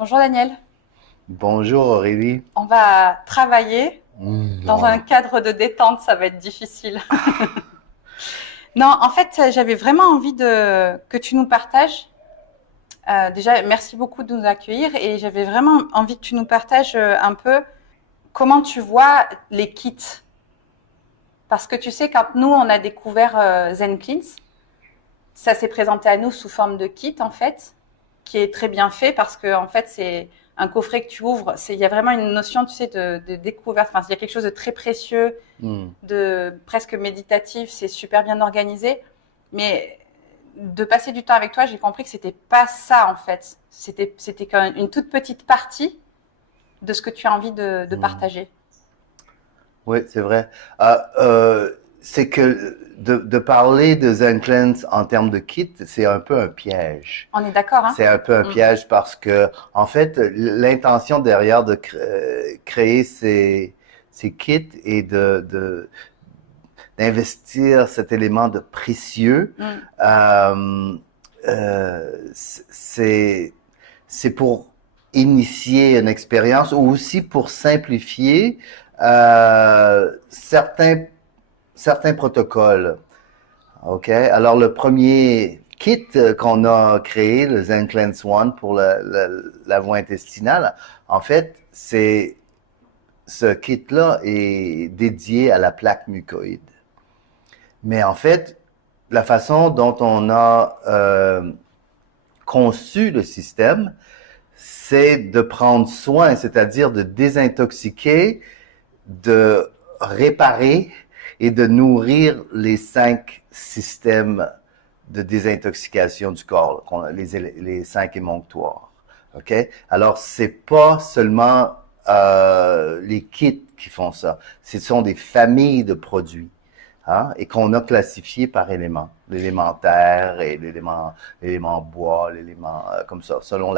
Bonjour Daniel, Bonjour Aurélie. on va travailler dans un Non. cadre de détente, ça va être difficile. Non, en fait, j'avais vraiment envie que tu nous partages. Déjà, merci beaucoup de nous accueillir et j'avais vraiment envie que tu nous partages un peu comment tu vois les kits. Parce que tu sais, quand nous, on a découvert Zen Cleans, ça s'est présenté à nous sous forme de kit en fait, qui est très bien fait parce que en fait c'est un coffret que tu ouvres. Il y a vraiment une notion, tu sais, de découverte. Enfin, il y a quelque chose de très précieux, Hmm. de presque méditatif. C'est super bien organisé, mais de passer du temps avec toi, j'ai compris que c'était pas ça en fait. C'était quand même une toute petite partie de ce que tu as envie de Hmm. partager. Oui, c'est vrai. C'est que de parler de Zen Cleanse en termes de kit, c'est un peu un piège. On est d'accord, hein? C'est un peu un Mm. piège parce que, en fait, l'intention derrière de créer ces kits est d'investir cet élément de précieux. Mm. Euh, c'est pour initier une expérience ou aussi pour simplifier certains protocoles. OK? Alors, le premier kit qu'on a créé, le Zen Cleanse One pour la voie intestinale, en fait, ce kit-là est dédié à la plaque mucoïde. Mais en fait, la façon dont on a conçu le système, c'est de prendre soin, c'est-à-dire de désintoxiquer, de réparer et de nourrir les 5 systèmes de désintoxication du corps, les 5 émonctoires. OK? Alors, c'est pas seulement les kits qui font ça. Ce sont des familles de produits. Hein, et qu'on a classifié par éléments. L'élémentaire et l'élément bois, l'élément comme ça, selon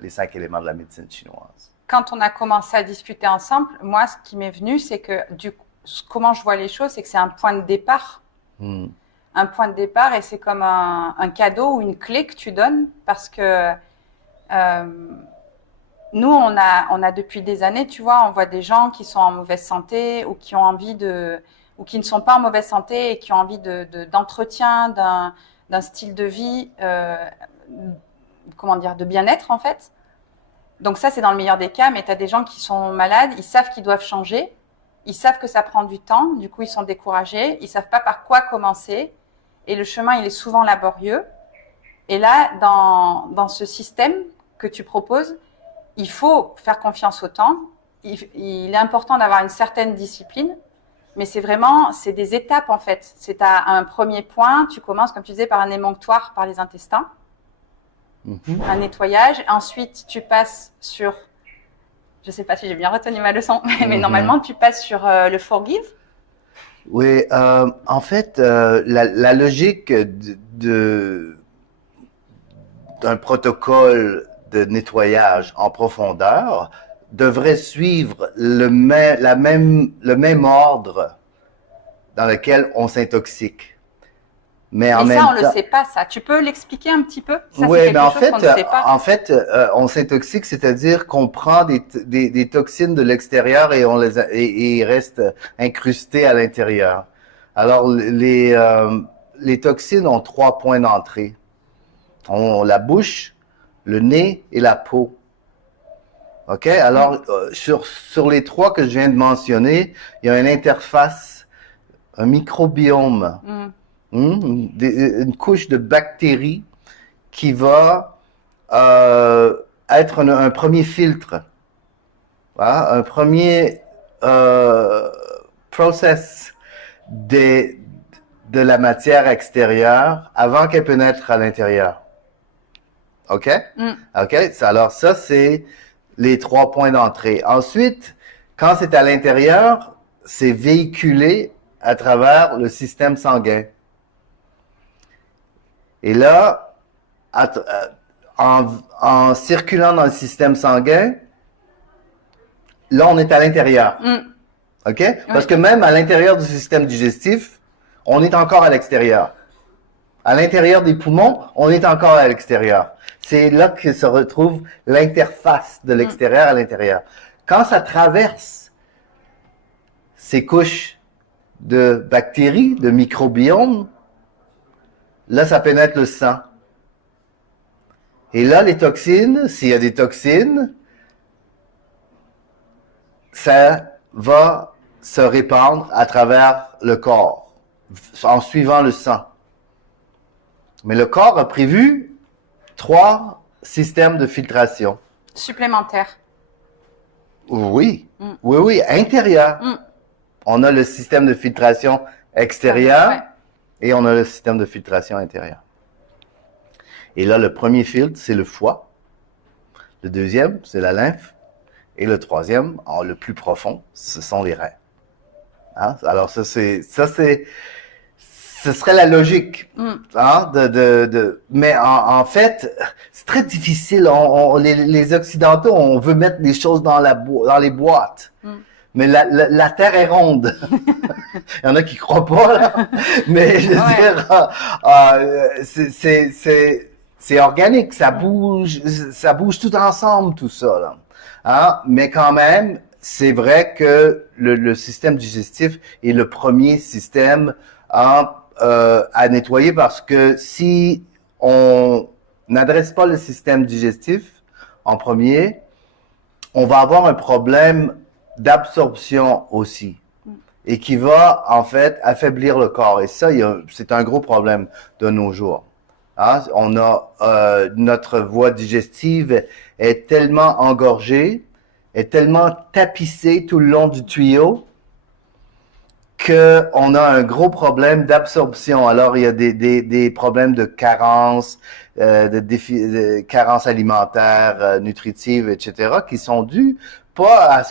les 5 éléments de la médecine chinoise. Quand on a commencé à discuter ensemble, moi, ce qui m'est venu, c'est que comment je vois les choses, c'est que c'est un point de départ. Hmm. Un point de départ et c'est comme un cadeau ou une clé que tu donnes parce que nous, on a depuis des années, tu vois, on voit des gens qui sont en mauvaise santé ou qui ont envie ou qui ne sont pas en mauvaise santé et qui ont envie d'entretien, d'un style de vie, comment dire, de bien-être en fait. Donc ça, c'est dans le meilleur des cas, mais tu as des gens qui sont malades, ils savent qu'ils doivent changer, ils savent que ça prend du temps, du coup ils sont découragés, ils savent pas par quoi commencer, et le chemin, il est souvent laborieux. Et là, dans ce système que tu proposes, il faut faire confiance au temps, il est important d'avoir une certaine discipline, mais c'est des étapes en fait. C'est à un premier point, tu commences, comme tu disais, par un émonctoire, par les intestins, Mhm. un nettoyage, ensuite tu passes sur je sais pas si j'ai bien retenu ma leçon, mais Mhm. normalement, tu passes sur le forgive. Oui, en fait, la logique d'un protocole de nettoyage en profondeur devrait suivre le même ordre dans lequel on s'intoxique. Mais en Mais ça, même on le temps, sait pas, ça. Tu peux l'expliquer un petit peu? Ça, c'est oui, mais quelque chose qu'on ne sait pas. on s'intoxique, c'est-à-dire qu'on prend des toxines de l'extérieur et et ils restent incrustés à l'intérieur. Alors, les toxines ont 3 points d'entrée. La bouche, le nez et la peau. OK? Mm, Alors, sur les 3 que je viens de mentionner, il y a une interface, un microbiome, mm. une couche de bactéries qui va euh, être un premier filtre, hein, un premier euh, process des, de la matière extérieure avant qu'elle pénètre à l'intérieur. OK? Mm. OK? Alors ça, c'est les 3 points d'entrée. Ensuite, quand c'est à l'intérieur, c'est véhiculé à travers le système sanguin. Et là, en circulant dans le système sanguin, là, on est à l'intérieur. Mm. OK? Parce Oui. que même à l'intérieur du système digestif, on est encore à l'extérieur. À l'intérieur des poumons, on est encore à l'extérieur. C'est là que se retrouve l'interface de l'extérieur à l'intérieur. Quand ça traverse ces couches de bactéries, de microbiomes, là, ça pénètre le sang. Et là, les toxines, s'il y a des toxines, ça va se répandre à travers le corps, en suivant le sang. Mais le corps a prévu 3 systèmes de filtration. Supplémentaire. Oui, oui, intérieur. On a le système de filtration extérieur et on a le système de filtration intérieur. Et là, le premier filtre, c'est le foie. Le deuxième, c'est la lymphe. Et le troisième, le plus profond, ce sont les reins. Hein? Alors ce serait la logique. Hein? Mais en fait, c'est très difficile. Les Occidentaux, on veut mettre les choses dans les boîtes. Mais la Terre est ronde. Il y en a qui croient pas, là. Mais je veux dire, c'est organique, ça bouge tout ensemble, tout ça, là. Hein? Mais quand même, c'est vrai que le système digestif est le premier système à nettoyer parce que si on n'adresse pas le système digestif en premier, on va avoir un problème d'absorption aussi et qui va en fait affaiblir le corps. Et ça, c'est un gros problème de nos jours. Hein? On a notre voie digestive est tellement engorgée, est tellement tapissée tout le long du tuyau qu'on a un gros problème d'absorption. Alors, il y a des problèmes de carence, de carence alimentaire, nutritive, etc., qui sont dus pas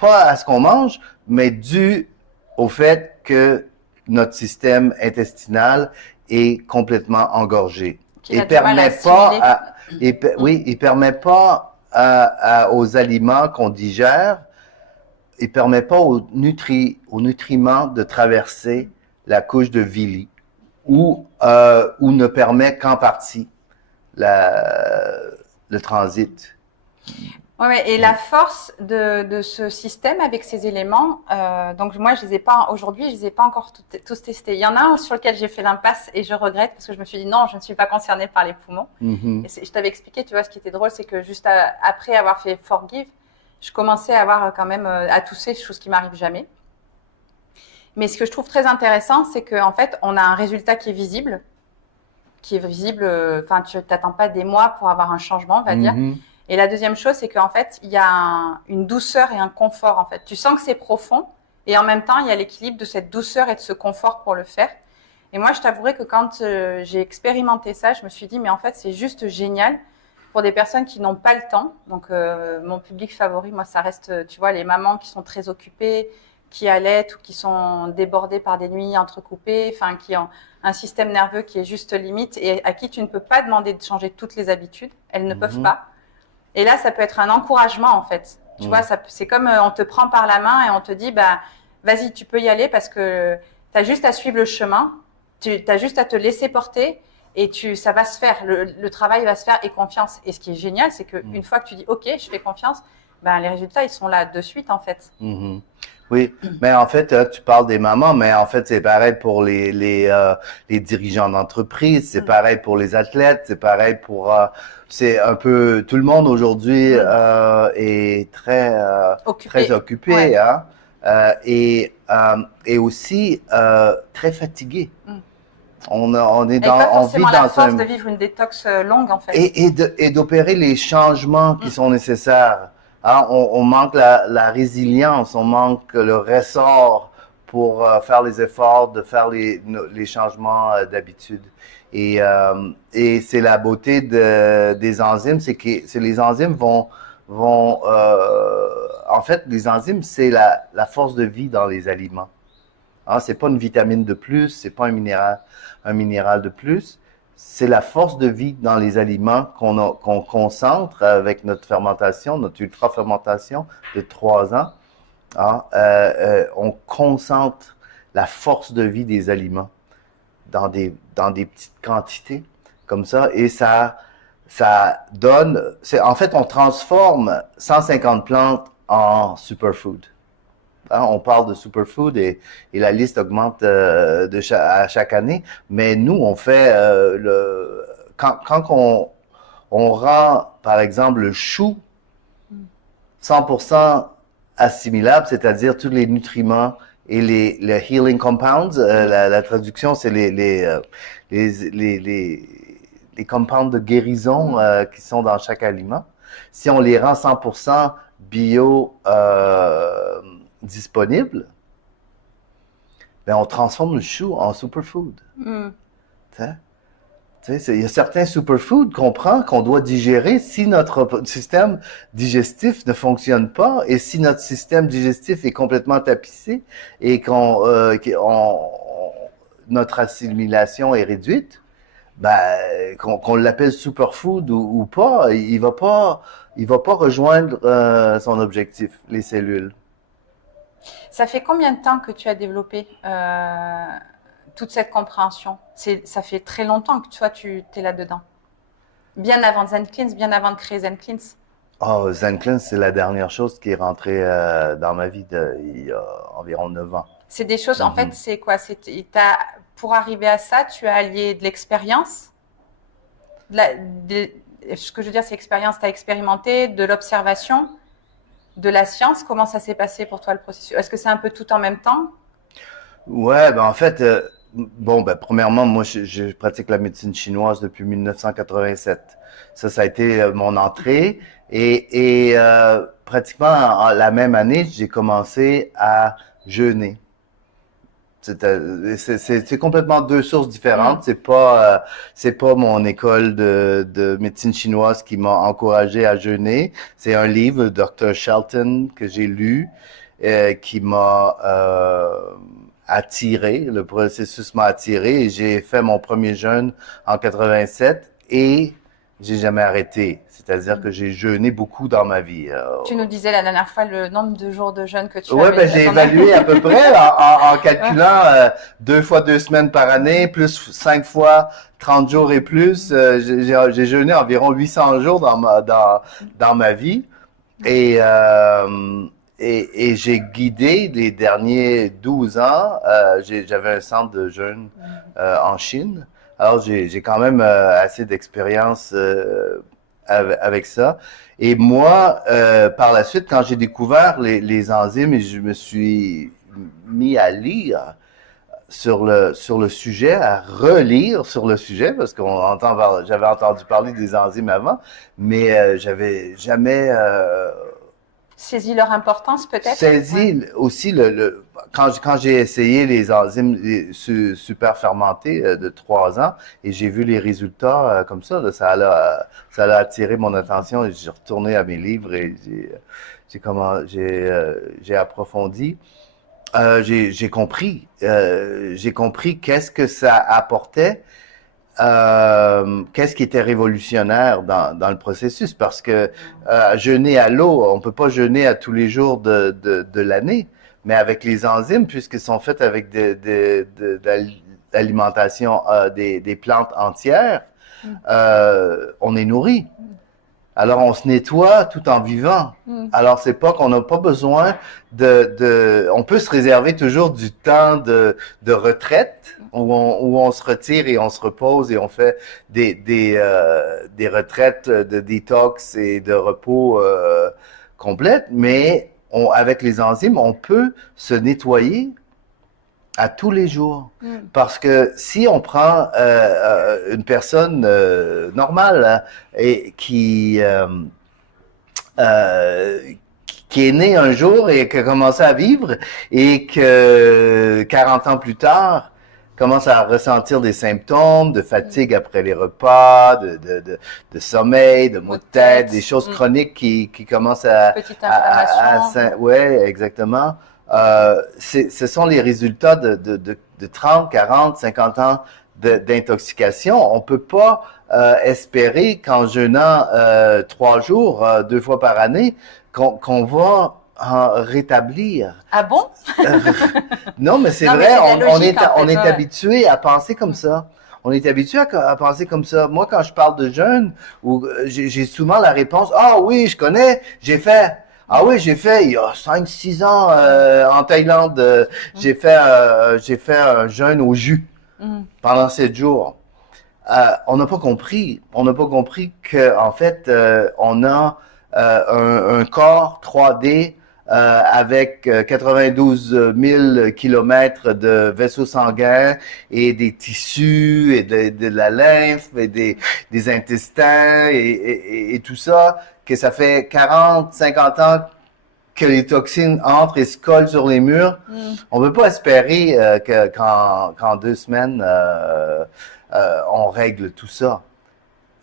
à ce qu'on mange, mais dus au fait que notre système intestinal est complètement engorgé. Il permet pas il permet pas aux aliments qu'on digère, il permet pas aux nutriments de traverser la couche de Villi ou ne permet qu'en partie le transit. Ouais, et la force de ce système avec ces éléments, donc moi je les ai pas aujourd'hui, je les ai pas encore tous testés. Il y en a un sur lequel j'ai fait l'impasse et je regrette parce que je me suis dit non, je ne suis pas concernée par les poumons. Et je t'avais expliqué, tu vois, ce qui était drôle, c'est que juste après avoir fait Forgive, je commençais à avoir quand même à tousser, chose qui m'arrive jamais. Mais ce que je trouve très intéressant, c'est qu'en fait, on a un résultat qui est visible. Enfin, tu t'attends pas des mois pour avoir un changement, on va dire. Et la deuxième chose, c'est qu'en fait, il y a une douceur et un confort, en fait. Tu sens que c'est profond et en même temps, il y a l'équilibre de cette douceur et de ce confort pour le faire. Et moi, je t'avouerai que quand j'ai expérimenté ça, je me suis dit, mais en fait, c'est juste génial pour des personnes qui n'ont pas le temps. Donc, mon public favori, moi, ça reste, tu vois, les mamans qui sont très occupées, qui allaitent ou qui sont débordées par des nuits entrecoupées, enfin, qui ont un système nerveux qui est juste limite et à qui tu ne peux pas demander de changer toutes les habitudes. Elles ne peuvent pas. Et là, ça peut être un encouragement, en fait. Tu vois, c'est comme on te prend par la main et on te dit, bah, vas-y, tu peux y aller parce que tu as juste à suivre le chemin, tu as juste à te laisser porter et ça va se faire. Le travail va se faire et confiance. Et ce qui est génial, c'est qu'une fois que tu dis, OK, je fais confiance, ben, les résultats, ils sont là de suite, en fait. Oui, mais en fait, tu parles des mamans, mais en fait, c'est pareil pour les dirigeants d'entreprise, c'est pareil pour les athlètes, c'est pareil pour... c'est un peu... Tout le monde aujourd'hui est très occupé, ouais. hein, et aussi très fatigué. On est et pas forcément vit dans la force de vivre une détox longue, en fait. Et d'opérer les changements qui sont nécessaires. Hein, on manque la résilience, on manque le ressort pour faire les efforts, de faire les changements d'habitude. Et c'est la beauté des enzymes, c'est que les enzymes vont en fait, les enzymes, c'est la force de vie dans les aliments. Hein, c'est pas une vitamine de plus, c'est pas un minéral de plus. C'est la force de vie dans les aliments qu'on concentre avec notre fermentation, notre ultra-fermentation de 3 ans. Hein, on concentre la force de vie des aliments dans des petites quantités comme ça, et ça donne, en fait, on transforme 150 plantes en superfood. Hein, on parle de superfood et la liste augmente à chaque année, mais nous, on fait quand on rend, par exemple, le chou 100% assimilable, c'est-à-dire tous les nutriments et les healing compounds. La traduction, c'est les compounds de guérison qui sont dans chaque aliment. Si on les rend 100% bio disponibles, ben on transforme le chou en superfood. Il y a certains superfoods qu'on prend, qu'on doit digérer si notre système digestif ne fonctionne pas et si notre système digestif est complètement tapissé et notre assimilation est réduite, ben, qu'on l'appelle superfood ou pas, il va pas rejoindre son objectif, les cellules. Ça fait combien de temps que tu as développé toute cette compréhension? Ça fait très longtemps que toi, tu es là-dedans. Bien avant Zen Cleanse, bien avant de créer Zen Cleanse. Oh, Zen Cleanse, c'est la dernière chose qui est rentrée dans ma vie il y a environ 9 ans. C'est des choses, en fait, c'est quoi? Pour arriver à ça, tu as allié de l'expérience. Ce que je veux dire, c'est l'expérience, tu as expérimenté, de l'observation, de la science. Comment ça s'est passé pour toi le processus? Est-ce que c'est un peu tout en même temps? Ouais, ben en fait, premièrement, moi, je pratique la médecine chinoise depuis 1987. Ça a été mon entrée. Et pratiquement la même année, j'ai commencé à jeûner. C'est complètement deux sources différentes. C'est pas mon école de médecine chinoise qui m'a encouragé à jeûner. C'est un livre de Dr. Shelton que j'ai lu qui m'a attiré. Le processus m'a attiré et j'ai fait mon premier jeûne en 87 et j'ai jamais arrêté. C'est-à-dire que j'ai jeûné beaucoup dans ma vie. Tu nous disais la dernière fois le nombre de jours de jeûne que tu avais. Oui, ben, j'ai évalué à peu près en calculant 2 fois 2 semaines par année, plus 5 fois 30 jours et plus. J'ai jeûné environ 800 jours dans ma vie. Et j'ai guidé les derniers 12 ans. J'avais un centre de jeûne en Chine. Alors, j'ai quand même assez d'expérience avec ça. Et moi, par la suite, quand j'ai découvert les enzymes et je me suis mis à lire sur le sujet, à relire sur le sujet, parce j'avais entendu parler des enzymes avant, mais j'avais jamais saisi leur importance peut-être. Saisi aussi quand j'ai essayé les enzymes super fermentés de 3 ans et j'ai vu les résultats comme ça, ça a attiré mon attention et j'ai retourné à mes livres et j'ai approfondi. J'ai compris qu'est-ce que ça apportait. Qu'est-ce qui était révolutionnaire dans le processus? Parce que jeûner à l'eau, on peut pas jeûner à tous les jours de l'année, mais avec les enzymes, puisqu'ils sont faits avec de l'alimentation des plantes entières, on est nourri. Alors on se nettoie tout en vivant. Alors c'est pas qu'on n'a pas besoin on peut se réserver toujours du temps de retraite où on se retire et on se repose et on fait des retraites de détox et de repos complètes, mais avec les enzymes, on peut se nettoyer à tous les jours. Parce que si on prend une personne normale hein, et qui est née un jour et qui a commencé à vivre et que 40 ans plus tard commence à ressentir des symptômes de fatigue après les repas, de sommeil, de maux de tête, des choses chroniques qui commencent à... Petite inflammation. Ouais, exactement. Ce sont les résultats de 30, 40, 50 ans d'intoxication. On peut pas espérer qu'en jeûnant 3 jours, 2 fois par année, qu'on va rétablir. Ah bon? Non, mais c'est Non, mais vrai, c'est de la logique, en on fait, est ouais. habitué à penser comme ça. On est habitué à penser comme ça. Moi, quand je parle de jeûne, j'ai souvent la réponse, ah oui, je connais, j'ai fait. Ah oui, j'ai fait il y a 5, 6 ans en Thaïlande. Mm, J'ai fait un jeûne au jus mm, pendant 7 jours. On n'a pas compris. On n'a pas compris que en fait, on a un corps 3D avec 92 000 kilomètres de vaisseaux sanguins et des tissus et de la lymphe et des intestins et tout ça, que ça fait 40, 50 ans que les toxines entrent et se collent sur les murs. mm. On ne peut pas espérer qu'en 2 semaines, on règle tout ça.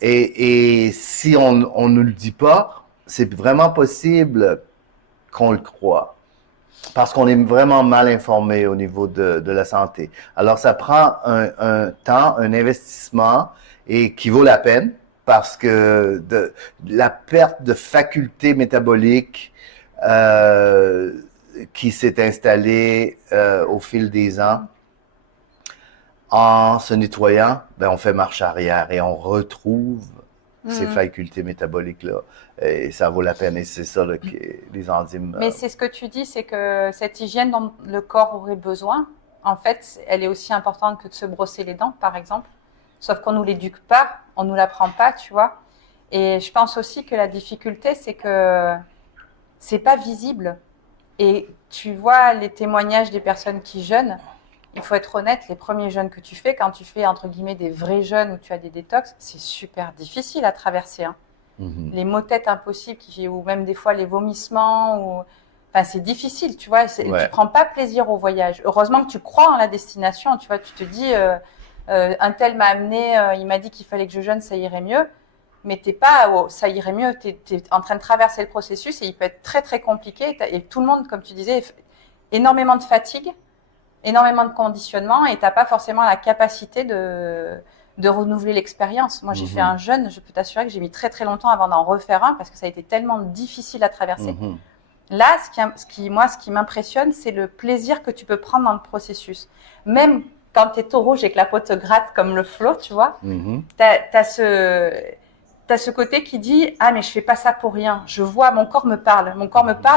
Et si on ne nous le dit pas, c'est vraiment possible qu'on le croit. Parce qu'on est vraiment mal informé au niveau de la santé. Alors, ça prend un temps, un investissement et qui vaut la peine parce que la perte de faculté métabolique euh, qui s'est installée au fil des ans, en se nettoyant, ben, on fait marche arrière et on retrouve ces Mm. facultés métaboliques-là. Et ça vaut la peine. Et c'est ça là, les enzymes. Mais c'est ce que tu dis, c'est que cette hygiène dont le corps aurait besoin, en fait, elle est aussi importante que de se brosser les dents, par exemple. Sauf qu'on nous l'éduque pas, on nous l'apprend pas, tu vois. Et je pense aussi que la difficulté, c'est que c'est pas visible. Et tu vois les témoignages des personnes qui jeûnent. Il faut être honnête, les premiers jeûnes que tu fais, quand tu fais entre guillemets des vrais jeûnes où tu as des détox, c'est super difficile à traverser, hein. Mhm. Les maux de tête impossibles, ou même des fois les vomissements, ou enfin c'est difficile, tu vois. Tu Ouais. prends pas plaisir au voyage. Heureusement que tu crois en la destination, tu vois. Tu te dis, un tel m'a amené, il m'a dit qu'il fallait que je jeûne, ça irait mieux. Mais t'es pas, ça irait mieux. T'es en train de traverser le processus et il peut être très très compliqué. Et tout le monde, comme tu disais, énormément de fatigue, énormément de conditionnement et t'as pas forcément la capacité de renouveler l'expérience. Moi, j'ai fait Mhm. un jeûne, je peux t'assurer que j'ai mis très très longtemps avant d'en refaire un parce que ça a été tellement difficile à traverser. Mhm. Là, ce qui m'impressionne, c'est le plaisir que tu peux prendre dans le processus. Même quand t'es tout rouge et que la peau te gratte comme le flot, tu vois, Mhm. t'as ce côté qui dit ah mais je fais pas ça pour rien. Je vois, mon corps me parle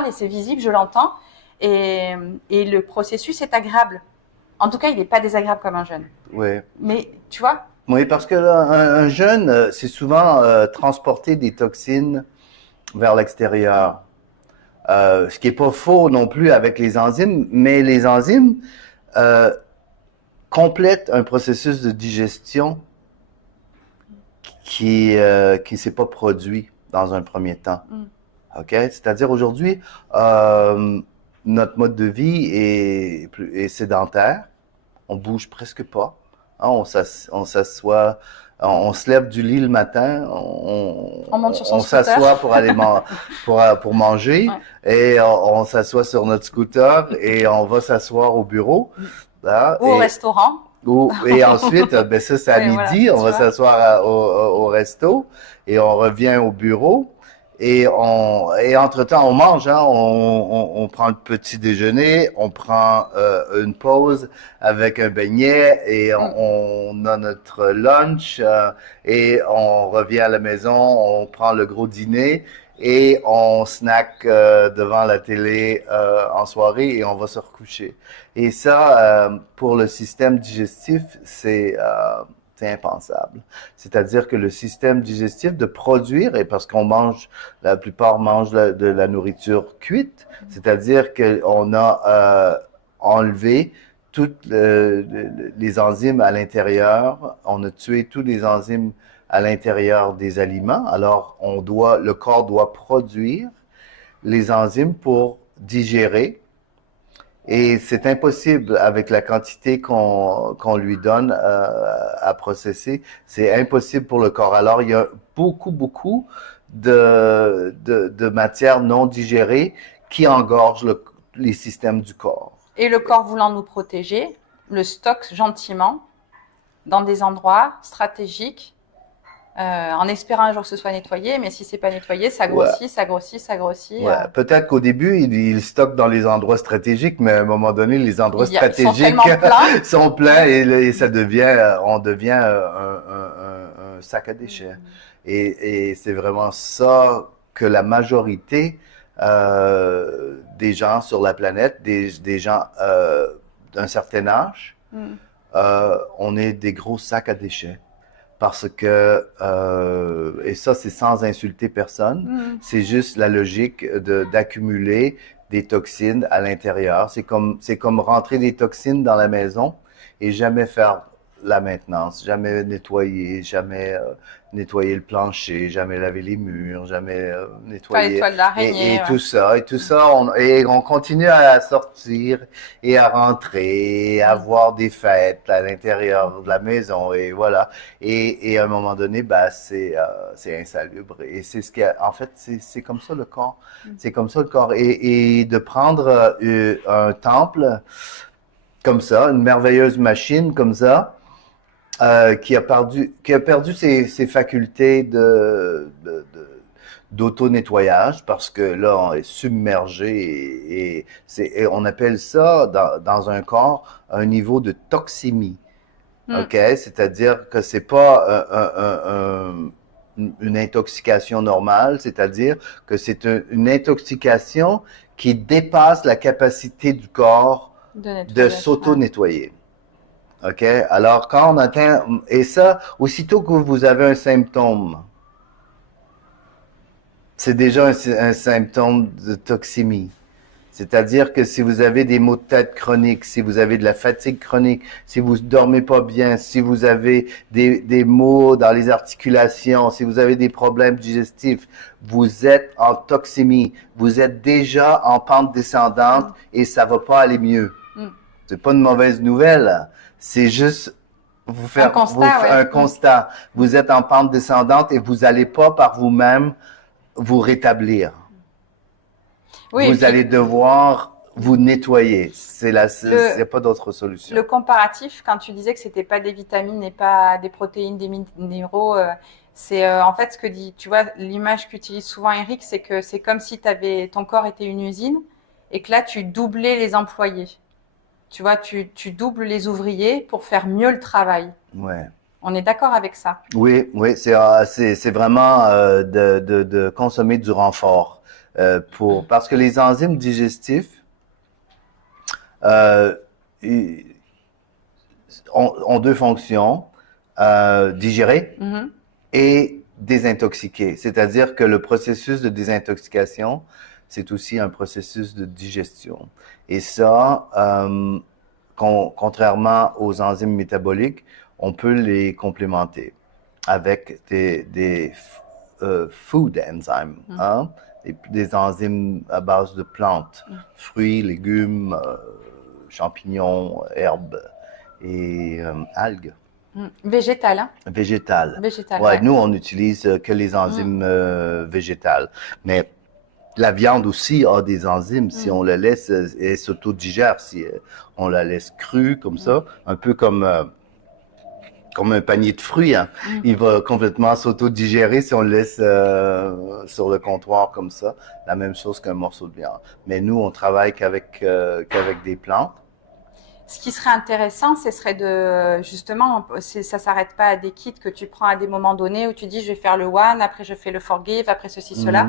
et c'est visible, je l'entends et, et le processus est agréable. En tout cas, il n'est pas désagréable comme un jeûne. Ouais. Mais tu vois, Oui, parce que là, un jeûne, c'est souvent transporter des toxines vers l'extérieur. Ce qui est pas faux non plus avec les enzymes, mais les enzymes euh, complètent un processus de digestion qui s'est pas produit dans un premier temps. mm, OK? C'est-à-dire aujourd'hui, euh, notre mode de vie est sédentaire. On bouge presque pas. Hein, on s'assoit, on se lève du lit le matin, on monte sur son on scooter. s'assoit pour aller pour manger Ouais. et on s'assoit sur notre scooter et on va s'asseoir au bureau. Là, Ou au restaurant. et ensuite, ben ça, c'est à Oui, voilà, midi, on tu va vois. s'asseoir au resto et on revient au bureau. Et entre-temps, on mange, hein, on prend le petit déjeuner, on prend une pause avec un beignet et Mm. on a notre lunch et on revient à la maison, on prend le gros dîner et on snack devant la télé en soirée et on va se recoucher. Et ça, pour le système digestif, c'est impensable. C'est-à-dire que le système digestif de produire, et parce qu'on mange, la plupart mangent de la nourriture cuite, c'est-à-dire qu'on a enlevé toutes les enzymes à l'intérieur, on a tué tous les enzymes à l'intérieur des aliments, alors le corps doit produire les enzymes pour digérer et c'est impossible avec la quantité qu'on lui donne à processer. C'est impossible pour le corps. Alors, il y a beaucoup de matières non digérées qui engorgent les systèmes du corps. Et le corps voulant nous protéger, le stocke gentiment dans des endroits stratégiques en espérant un jour que ce soit nettoyé, mais si c'est pas nettoyé, ça Ouais. grossit, ça grossit, ça grossit. Ouais, peut-être qu'au début, il stocke dans les endroits stratégiques, mais à un moment donné, les endroits Ils sont stratégiques tellement pleins. sont pleins Ouais. et ça devient, on devient un sac à déchets. Et c'est vraiment ça que la majorité des gens sur la planète, des gens d'un certain âge, Mm. on est des gros sacs à déchets. Parce que, et ça c'est sans insulter personne, Mm. c'est juste la logique d'accumuler des toxines à l'intérieur. C'est comme rentrer des toxines dans la maison et jamais faire la maintenance, jamais nettoyer, jamais nettoyer le plancher, jamais laver les murs, jamais Faire nettoyer l'étoile d'araignée. et tout ça et tout ça. Et on continue à sortir et à rentrer, et à Mm. avoir des fêtes à l'intérieur de la maison et voilà. Et à un moment donné, bah, c'est insalubre. Et c'est ce qui en fait, c'est comme ça le corps. Mm. C'est comme ça le corps. Et de prendre un temple comme ça, une merveilleuse machine comme ça, qui a perdu ses facultés d'auto-nettoyage parce que là, on est submergé et on appelle ça dans un corps un niveau de toxémie. Mm. OK? C'est-à-dire que c'est pas une intoxication normale, c'est-à-dire que c'est une intoxication qui dépasse la capacité du corps De de nettoyage. Ouais. s'auto-nettoyer. OK? Alors, quand on atteint, et ça, aussitôt que vous avez un symptôme, c'est déjà un symptôme de toxémie. C'est-à-dire que si vous avez des maux de tête chroniques, si vous avez de la fatigue chronique, si vous dormez pas bien, si vous avez des maux dans les articulations, si vous avez des problèmes digestifs, vous êtes en toxémie. Vous êtes déjà en pente descendante et ça va pas aller mieux. Mm. C'est pas une mauvaise nouvelle. C'est juste Un constat, ouais. un constat. Vous êtes en pente descendante et vous allez pas par vous-même vous rétablir. Oui, et Vous allez puis devoir vous nettoyer. C'est le, pas d'autre solution. le comparatif, quand tu disais que c'était pas des vitamines et pas des protéines, des minéraux, c'est en fait ce que dit, tu vois, l'image qu'utilise souvent Eric, c'est que c'est comme si ton corps était une usine et que là tu doublais les employés. Tu vois, tu doubles les ouvriers pour faire mieux le travail. Ouais. On est d'accord avec ça. Oui, oui, c'est vraiment de consommer du renfort parce que les enzymes digestifs euh, ont deux fonctions digérer Mhm. et désintoxiquer. C'est-à-dire que le processus de désintoxication, c'est aussi un processus de digestion. Et ça, contrairement aux enzymes métaboliques, on peut les complémenter avec des food enzymes, hein? Des enzymes à base de plantes, fruits, légumes, champignons, herbes et algues. Végétal, hein. Végétales. Végétal, Ouais, ouais. nous, on n'utilise que les enzymes végétales. Mais la viande aussi a des enzymes. Si on la laisse, elle s'autodigère. Si on la laisse crue comme ça, un peu comme un panier de fruits, hein. Il va complètement s'autodigérer si on le laisse sur le comptoir comme ça. La même chose qu'un morceau de viande. Mais nous, on travaille qu'avec des plantes. Ce qui serait intéressant, ce serait de, justement, ça s'arrête pas à des kits que tu prends à des moments donnés où tu dis je vais faire le one, après je fais le forgive, après ceci, cela.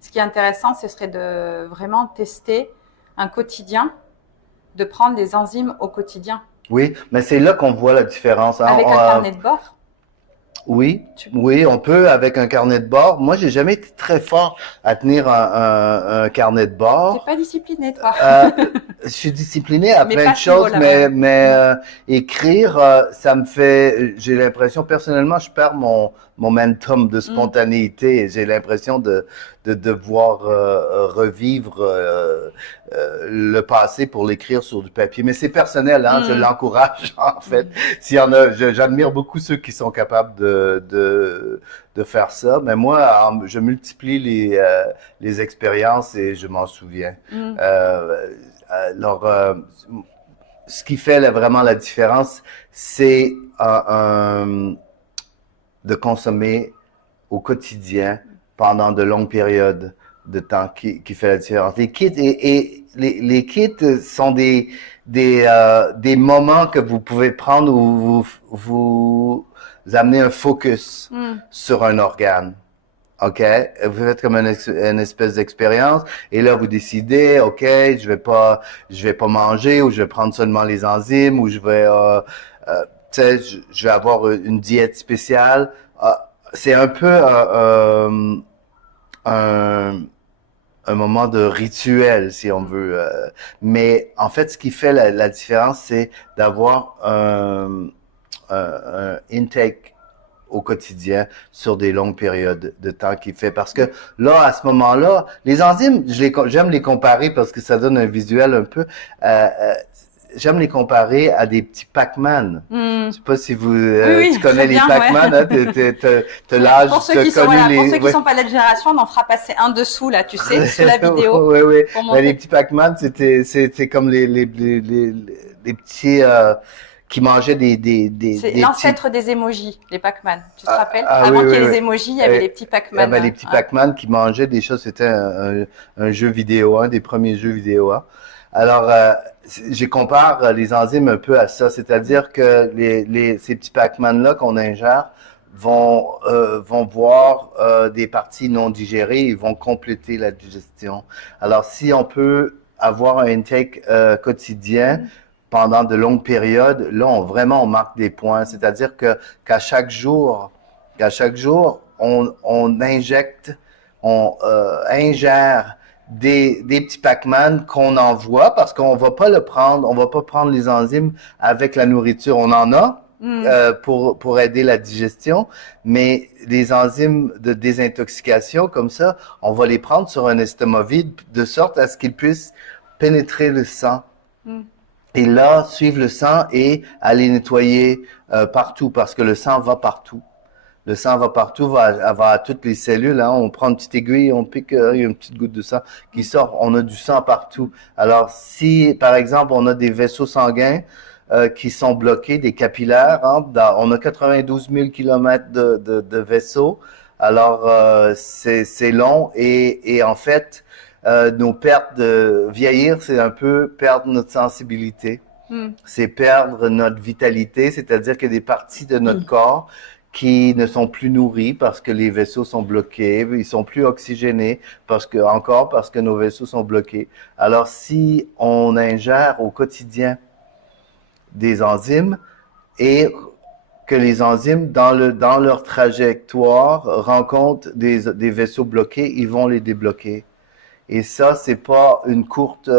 Ce qui est intéressant, ce serait de vraiment tester un quotidien, de prendre des enzymes au quotidien. Oui, mais c'est là qu'on voit la différence, hein. Avec un carnet de bord. Oui, oui, on peut avec un carnet de bord. Moi, j'ai jamais été très fort à tenir un carnet de T'es bord. pas discipliné, toi. Je suis discipliné à Mais plein pas de à ce niveau-là, choses, mais, ouais. écrire, ça me fait, j'ai l'impression, personnellement, je perds mon momentum de spontanéité. J'ai l'impression de devoir revivre le passé pour l'écrire sur du papier. Mais c'est personnel, hein, je l'encourage, en fait. S'il y en a, j'admire beaucoup ceux qui sont capables de faire ça. Mais moi, je multiplie les expériences et je m'en souviens. Alors, ce qui fait vraiment la différence, c'est de consommer au quotidien pendant de longues périodes de temps qui fait la différence. Les kits et les kits sont des moments que vous pouvez prendre où vous amenez un focus sur un organe. OK? Vous faites comme une espèce d'expérience et là vous décidez, OK, je vais pas manger ou je vais prendre seulement les enzymes ou je vais tu sais, je vais avoir une diète spéciale. C'est un peu un moment de rituel, si on veut. Mais en fait, ce qui fait la différence, c'est d'avoir un intake au quotidien sur des longues périodes de temps qui fait. Parce que là, à ce moment-là, les enzymes, j'aime les comparer parce que ça donne un visuel un peu. J'aime les comparer à des petits Pac-Man. Je sais pas si tu connais les Pac-Man, ouais. T'as l'âge, pour ceux qui sont, pour ceux qui sont pas de la génération, on en fera passer un dessous là, tu sais, sous la vidéo. Oui. Les petits Pac-Man, c'est comme les petits qui mangeaient c'est l'ancêtre des emojis, les Pac-Man. Tu te rappelles? Avant qu'il y ait les emojis, il y avait les petits Pac-Man. Les petits Pac-Man qui mangeaient des choses. C'était un jeu vidéo, un des premiers jeux vidéo. Alors, je compare les enzymes un peu à ça, c'est-à-dire que ces petits Pac-Man-là qu'on ingère vont voir des parties non digérées, ils vont compléter la digestion. Alors, si on peut avoir un intake quotidien pendant de longues périodes, là, on marque des points. C'est-à-dire qu'à chaque jour, on injecte, on ingère des petits Pac-Man qu'on envoie parce qu'on va pas on va pas prendre les enzymes avec la nourriture. On en a pour aider la digestion, mais les enzymes de désintoxication comme ça, on va les prendre sur un estomac vide de sorte à ce qu'ils puissent pénétrer le sang. Et là, suivre le sang et aller nettoyer partout parce que le sang va partout. Le sang va partout, va à toutes les cellules. Hein. On prend une petite aiguille, on pique, il y a une petite goutte de sang qui sort. On a du sang partout. Alors, si, par exemple, on a des vaisseaux sanguins qui sont bloqués, des capillaires, hein, on a 92 000 kilomètres de vaisseaux. Alors, c'est long et en fait, nos pertes de vieillir, c'est un peu perdre notre sensibilité. C'est perdre notre vitalité, c'est-à-dire qu'il y a des parties de notre corps qui ne sont plus nourris parce que les vaisseaux sont bloqués, ils sont plus oxygénés parce que nos vaisseaux sont bloqués. Alors, si on ingère au quotidien des enzymes et que les enzymes, dans leur trajectoire, rencontrent des vaisseaux bloqués, ils vont les débloquer. Et ça, c'est pas une courte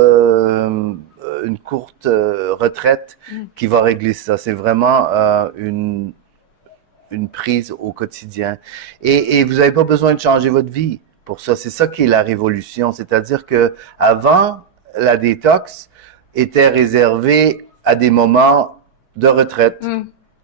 retraite qui va régler ça. C'est vraiment une prise au quotidien. Et vous n'avez pas besoin de changer votre vie pour ça. C'est ça qui est la révolution. C'est-à-dire que avant, la détox était réservée à des moments de retraite.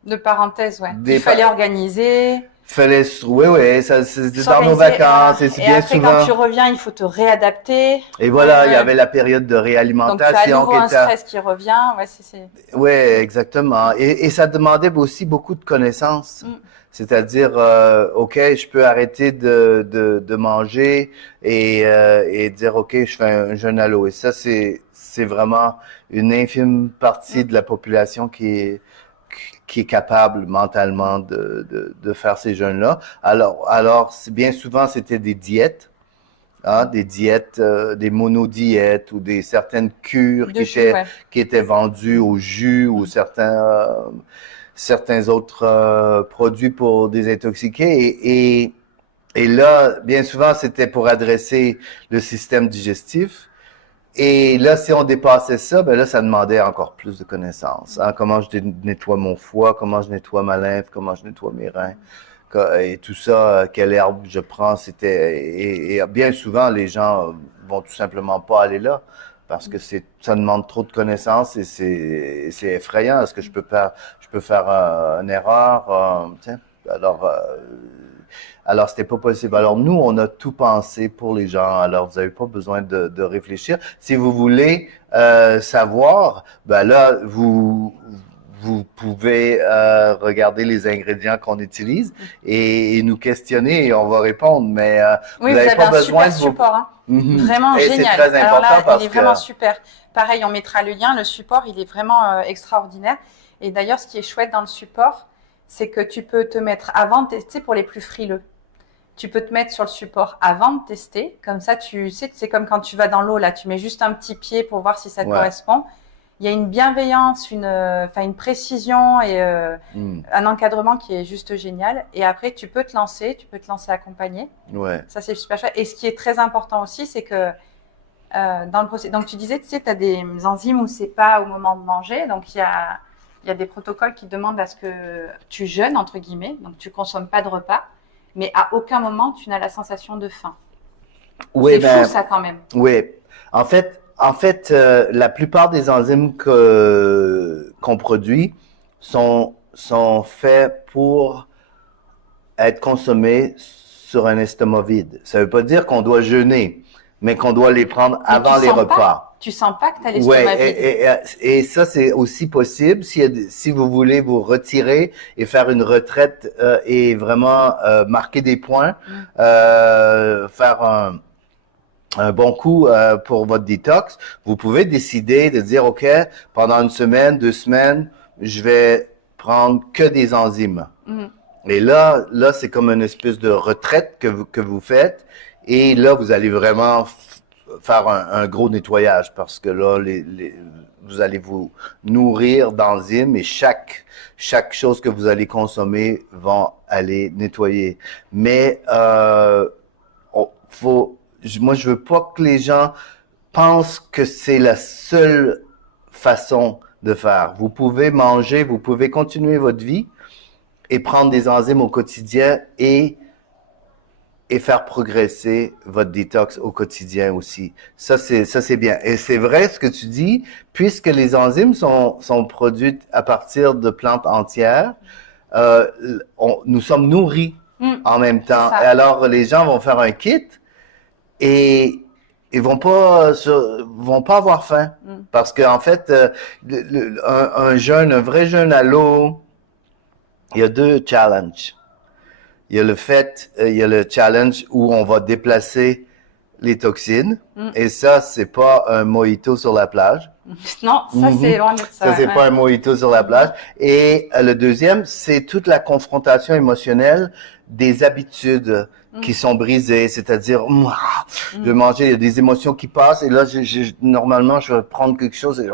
De parenthèse, ouais. Il fallait organiser. Oui, ça, c'est dans nos vacances. Et bien après, souvent, quand tu reviens, il faut te réadapter. Et voilà, il y avait la période de réalimentation. Donc, tu as à nouveau un stress qui revient. Oui, exactement. Et ça demandait aussi beaucoup de connaissances. C'est-à-dire, OK, je peux arrêter de manger et dire, OK, je fais un jeûne à l'eau. Et ça, c'est vraiment une infime partie de la population qui est capable mentalement de faire ces jeûnes-là. Alors, bien souvent, c'était des diètes. Des diètes, des monodiètes ou certaines cures qui étaient vendues au jus ou certains autres produits pour désintoxiquer. Et là, bien souvent, c'était pour adresser le système digestif. Et là, si on dépassait ça, ben là, ça demandait encore plus de connaissances. Comment je nettoie mon foie, comment je nettoie ma lymphe, comment je nettoie mes reins. Et tout ça, quelle herbe je prends, et bien souvent, les gens vont tout simplement pas aller là parce que ça demande trop de connaissances et c'est effrayant. Est-ce que je peux faire une erreur? Alors, c'était pas possible. Alors, nous, on a tout pensé pour les gens. Alors, vous n'avez pas besoin de réfléchir. Si vous voulez savoir, ben là, vous vous pouvez regarder les ingrédients qu'on utilise et nous questionner et on va répondre. Mais Oui, vous vous n'avez avez pas un besoin super de vous... support, hein. Mhm. Vraiment Et c'est génial. très Alors important là, il parce est vraiment que... super. Pareil, on mettra le lien. Le support, il est vraiment extraordinaire. Et d'ailleurs, ce qui est chouette dans le support, c'est que tu peux te mettre avant de tester pour les plus frileux. Tu peux te mettre sur le support avant de tester. Comme ça, tu sais, c'est comme quand tu vas dans l'eau, là, tu mets juste un petit pied pour voir si ça Ouais. correspond. Il y a une bienveillance, une précision et Mm. un encadrement qui est juste génial. Et après, tu peux te lancer accompagné. Ouais. Ça, c'est super chouette. Et ce qui est très important aussi, c'est que dans le processus, donc tu disais, tu sais, tu as des enzymes où c'est pas au moment de manger. Donc, il y a des protocoles qui demandent à ce que tu jeûnes, entre guillemets. Donc, tu consommes pas de repas. Mais à aucun moment, tu n'as la sensation de faim. Oui, C'est ben, fou, ça, quand même. oui. En fait, la plupart des enzymes qu'on produit sont faits pour être consommés sur un estomac vide. Ça veut pas dire qu'on doit jeûner, mais qu'on doit les prendre Mais avant les repas. tu sens pas que tu as Ouais, l'estomac vide. et ça, c'est aussi possible si vous voulez vous retirer et faire une retraite et vraiment marquer des points, faire un bon coup pour votre détox. Vous pouvez décider de dire, OK, pendant une semaine, 2 semaines, je vais prendre que des enzymes. Mm. Et là, c'est comme une espèce de retraite que vous faites. Et là, vous allez vraiment faire un gros nettoyage parce que là, vous allez vous nourrir d'enzymes et chaque chose que vous allez consommer va aller nettoyer. Mais moi, je veux pas que les gens pensent que c'est la seule façon de faire. Vous pouvez manger, vous pouvez continuer votre vie et prendre des enzymes au quotidien et faire progresser votre détox au quotidien aussi. Ça, c'est bien. Et c'est vrai ce que tu dis, puisque les enzymes sont produites à partir de plantes entières, nous sommes nourris en même temps. Et alors, les gens vont faire un kit et ils vont pas avoir faim. Parce qu'en fait, un vrai jeûne à l'eau, il y a 2 challenges. Il y a le challenge où on va déplacer les toxines. Et ça, c'est pas un mojito sur la plage. Non, ça, c'est loin d'être ça. Ça, c'est pas un mojito sur la plage. Et le deuxième, c'est toute la confrontation émotionnelle des habitudes qui sont brisées. C'est-à-dire, je vais manger, il y a des émotions qui passent. Et là, normalement, je vais prendre quelque chose et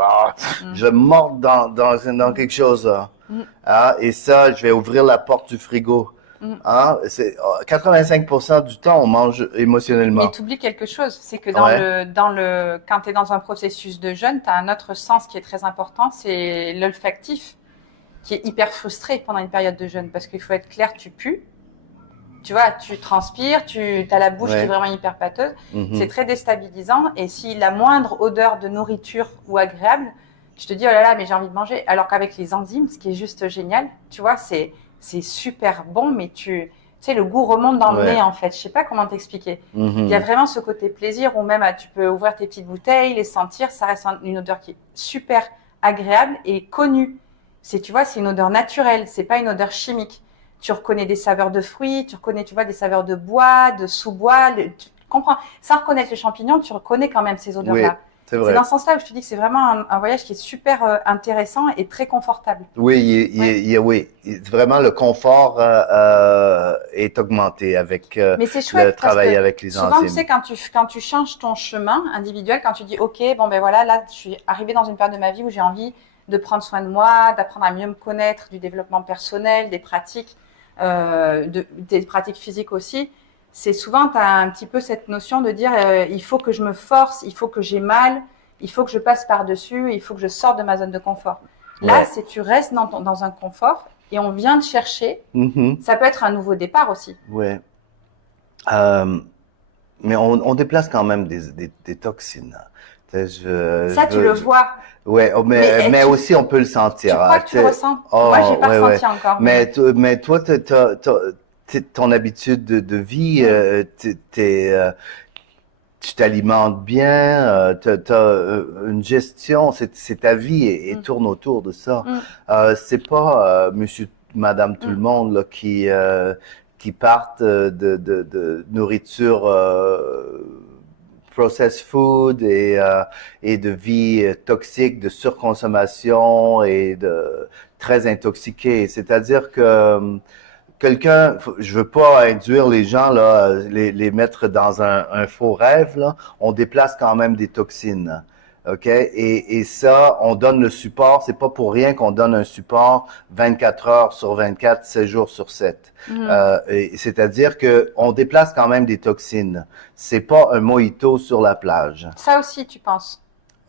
je vais mordre dans quelque chose. Et ça, je vais ouvrir la porte du frigo. C'est 85% du temps, on mange émotionnellement. Mais tu oublies quelque chose, c'est que quand tu es dans un processus de jeûne, tu as un autre sens qui est très important, c'est l'olfactif, qui est hyper frustré pendant une période de jeûne, parce qu'il faut être clair, tu pues, tu vois, tu transpires, tu as la bouche qui est vraiment hyper pâteuse, c'est très déstabilisant, et si la moindre odeur de nourriture ou agréable, tu te dis, oh là là, mais j'ai envie de manger, alors qu'avec les enzymes, ce qui est juste génial, tu vois, c'est super bon, mais tu sais, le goût remonte dans le nez, en fait. Je sais pas comment t'expliquer. Il y a vraiment ce côté plaisir où même tu peux ouvrir tes petites bouteilles, les sentir. Ça reste une odeur qui est super agréable et connue. Tu vois, c'est une odeur naturelle. C'est pas une odeur chimique. Tu reconnais des saveurs de fruits, tu reconnais, tu vois, des saveurs de bois, de sous-bois. Tu comprends. Sans reconnaître les champignons, tu reconnais quand même ces odeurs-là. Oui. C'est dans ce sens-là où je te dis que c'est vraiment un voyage qui est super intéressant et très confortable. Oui, vraiment le confort est augmenté avec le travail avec les enzymes. Souvent, tu sais, quand tu changes ton chemin individuel, quand tu dis, OK, bon, ben voilà, là, je suis arrivée dans une période de ma vie où j'ai envie de prendre soin de moi, d'apprendre à mieux me connaître, du développement personnel, des pratiques physiques aussi. C'est souvent, tu as un petit peu cette notion de dire il faut que je me force, il faut que j'ai mal, il faut que je passe par-dessus, il faut que je sorte de ma zone de confort. Là, c'est tu restes dans un confort et on vient te chercher. Ça peut être un nouveau départ aussi. Oui. Mais on déplace quand même des toxines. Tu le vois. Oui, mais aussi on peut le sentir. Tu crois que tu le ressens? Moi, j'ai pas ressenti encore. Mais toi, ton habitude de vie, tu t'alimentes bien, une gestion, c'est ta vie et tourne autour de ça. C'est pas monsieur, madame, tout le monde là, qui partent de nourriture processed food et de vie toxique, de surconsommation et de très intoxiqué. C'est-à-dire que quelqu'un, je veux pas induire les gens là, les mettre dans un faux rêve là. On déplace quand même des toxines, ok? Et ça, on donne le support. C'est pas pour rien qu'on donne un support 24 heures sur 24, 7 jours sur 7. C'est-à-dire que on déplace quand même des toxines. C'est pas un mojito sur la plage. Ça aussi, tu penses?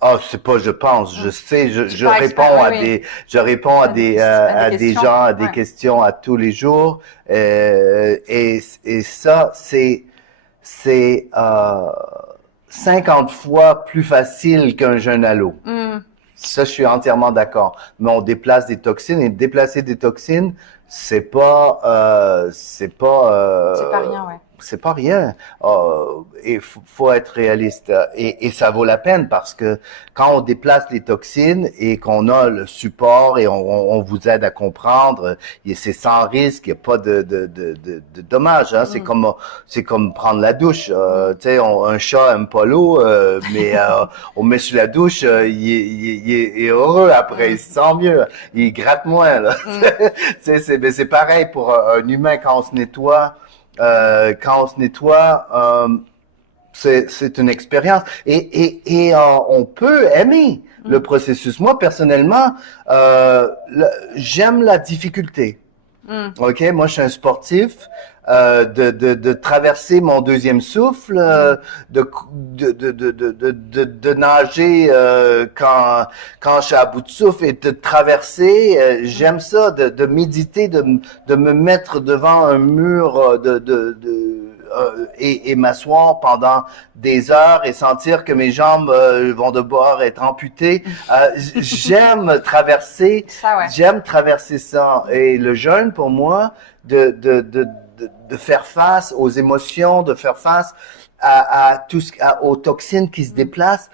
Ah, c'est pas, je pense, je sais, je parles réponds exprès, à oui, oui. des, je réponds à des questions. gens, à des Ouais. questions à tous les jours, et ça, c'est 50 fois plus facile qu'un jeûne à l'eau. Ça, je suis entièrement d'accord. Mais on déplace des toxines, et déplacer des toxines, c'est pas C'est pas rien, ouais. c'est pas rien. Il faut être réaliste. Et ça vaut la peine parce que quand on déplace les toxines et qu'on a le support et on vous aide à comprendre, c'est sans risque, il n'y a pas de dommages. Hein. C'est comme prendre la douche. Tu sais, un chat aime pas l'eau, mais on met sur la douche, il est heureux après, il se sent mieux, il gratte moins. Là. C'est pareil pour un humain quand on se nettoie. C'est une expérience et on peut aimer le processus. Moi personnellement, j'aime la difficulté. Ok, moi je suis un sportif. De traverser mon deuxième souffle, de nager quand je suis à bout de souffle et de traverser. J'aime ça, de méditer, de me mettre devant un mur et m'asseoir pendant des heures et sentir que mes jambes vont devoir être amputées. J'aime traverser, Ça, ouais. j'aime traverser ça. Et le jeûne, pour moi, de faire face aux émotions, de faire face aux toxines qui se déplacent.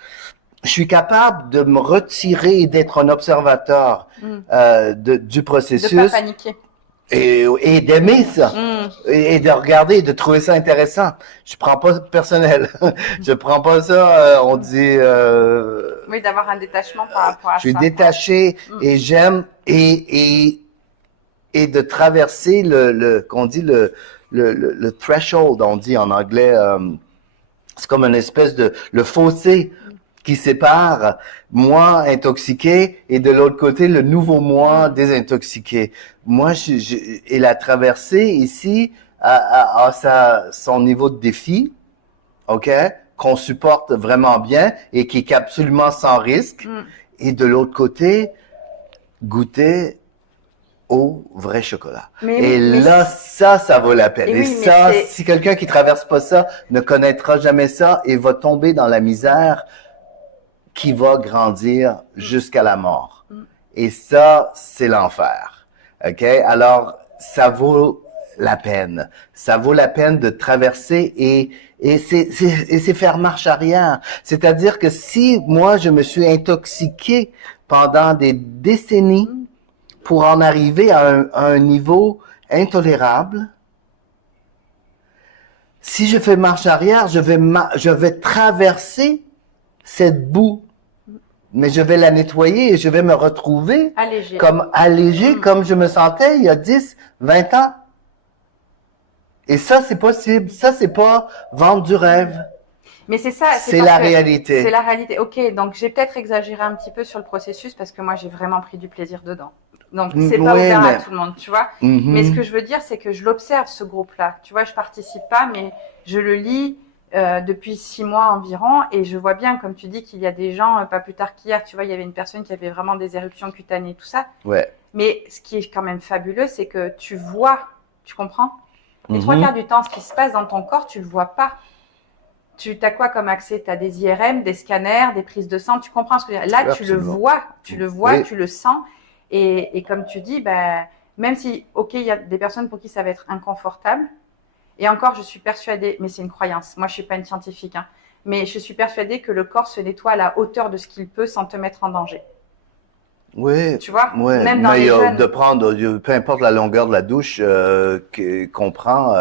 Je suis capable de me retirer et d'être un observateur du processus. De pas paniquer. Et d'aimer ça. Et de regarder, de trouver ça intéressant. Je prends pas personnel. Je prends pas ça, on dit... oui, d'avoir un détachement par rapport à ça. Je suis détaché et j'aime et de traverser qu'on dit le threshold, on dit en anglais, c'est comme une espèce le fossé qui sépare moi intoxiqué et de l'autre côté le nouveau moi désintoxiqué. Moi, et la traversée ici a son niveau de défi, ok, qu'on supporte vraiment bien et qui est absolument sans risque. Et de l'autre côté, goûter au vrai chocolat. Mais là, ça vaut la peine. Et ça, si quelqu'un qui traverse pas ça ne connaîtra jamais ça et va tomber dans la misère qui va grandir jusqu'à la mort. Et ça, c'est l'enfer. OK? Alors, ça vaut la peine. Ça vaut la peine de traverser et c'est faire marche arrière. C'est-à-dire que si moi, je me suis intoxiqué pendant des décennies pour en arriver à un niveau intolérable, si je fais marche arrière, je vais traverser cette boue, mais je vais la nettoyer et je vais me retrouver allégé, comme je me sentais il y a 10, 20 ans. Et ça, c'est possible. Ça, c'est pas vendre du rêve. Mais c'est ça. C'est la réalité. C'est la réalité. Ok, donc j'ai peut-être exagéré un petit peu sur le processus parce que moi, j'ai vraiment pris du plaisir dedans. Donc, c'est pas ouvert à tout le monde, tu vois. Mais ce que je veux dire, c'est que je l'observe, ce groupe-là. Tu vois, je participe pas, mais je le lis depuis 6 mois environ et je vois bien, comme tu dis, qu'il y a des gens, pas plus tard qu'hier, tu vois, il y avait une personne qui avait vraiment des éruptions cutanées, tout ça. Ouais. Mais ce qui est quand même fabuleux, c'est que tu vois, tu comprends? Les 3/4 du temps, ce qui se passe dans ton corps, tu le vois pas. Tu as quoi comme accès? Tu as des IRM, des scanners, des prises de sang, tu comprends ce que je veux dire? Là, absolument. tu le vois, Oui. tu le sens. Et comme tu dis, même si, ok, il y a des personnes pour qui ça va être inconfortable, et encore, je suis persuadée, mais c'est une croyance, moi je suis pas une scientifique, hein, mais je suis persuadée que le corps se nettoie à la hauteur de ce qu'il peut sans te mettre en danger. Oui, Tu vois, oui, même dans mais les jeunes. de prendre, peu importe la longueur de la douche qu'on prend,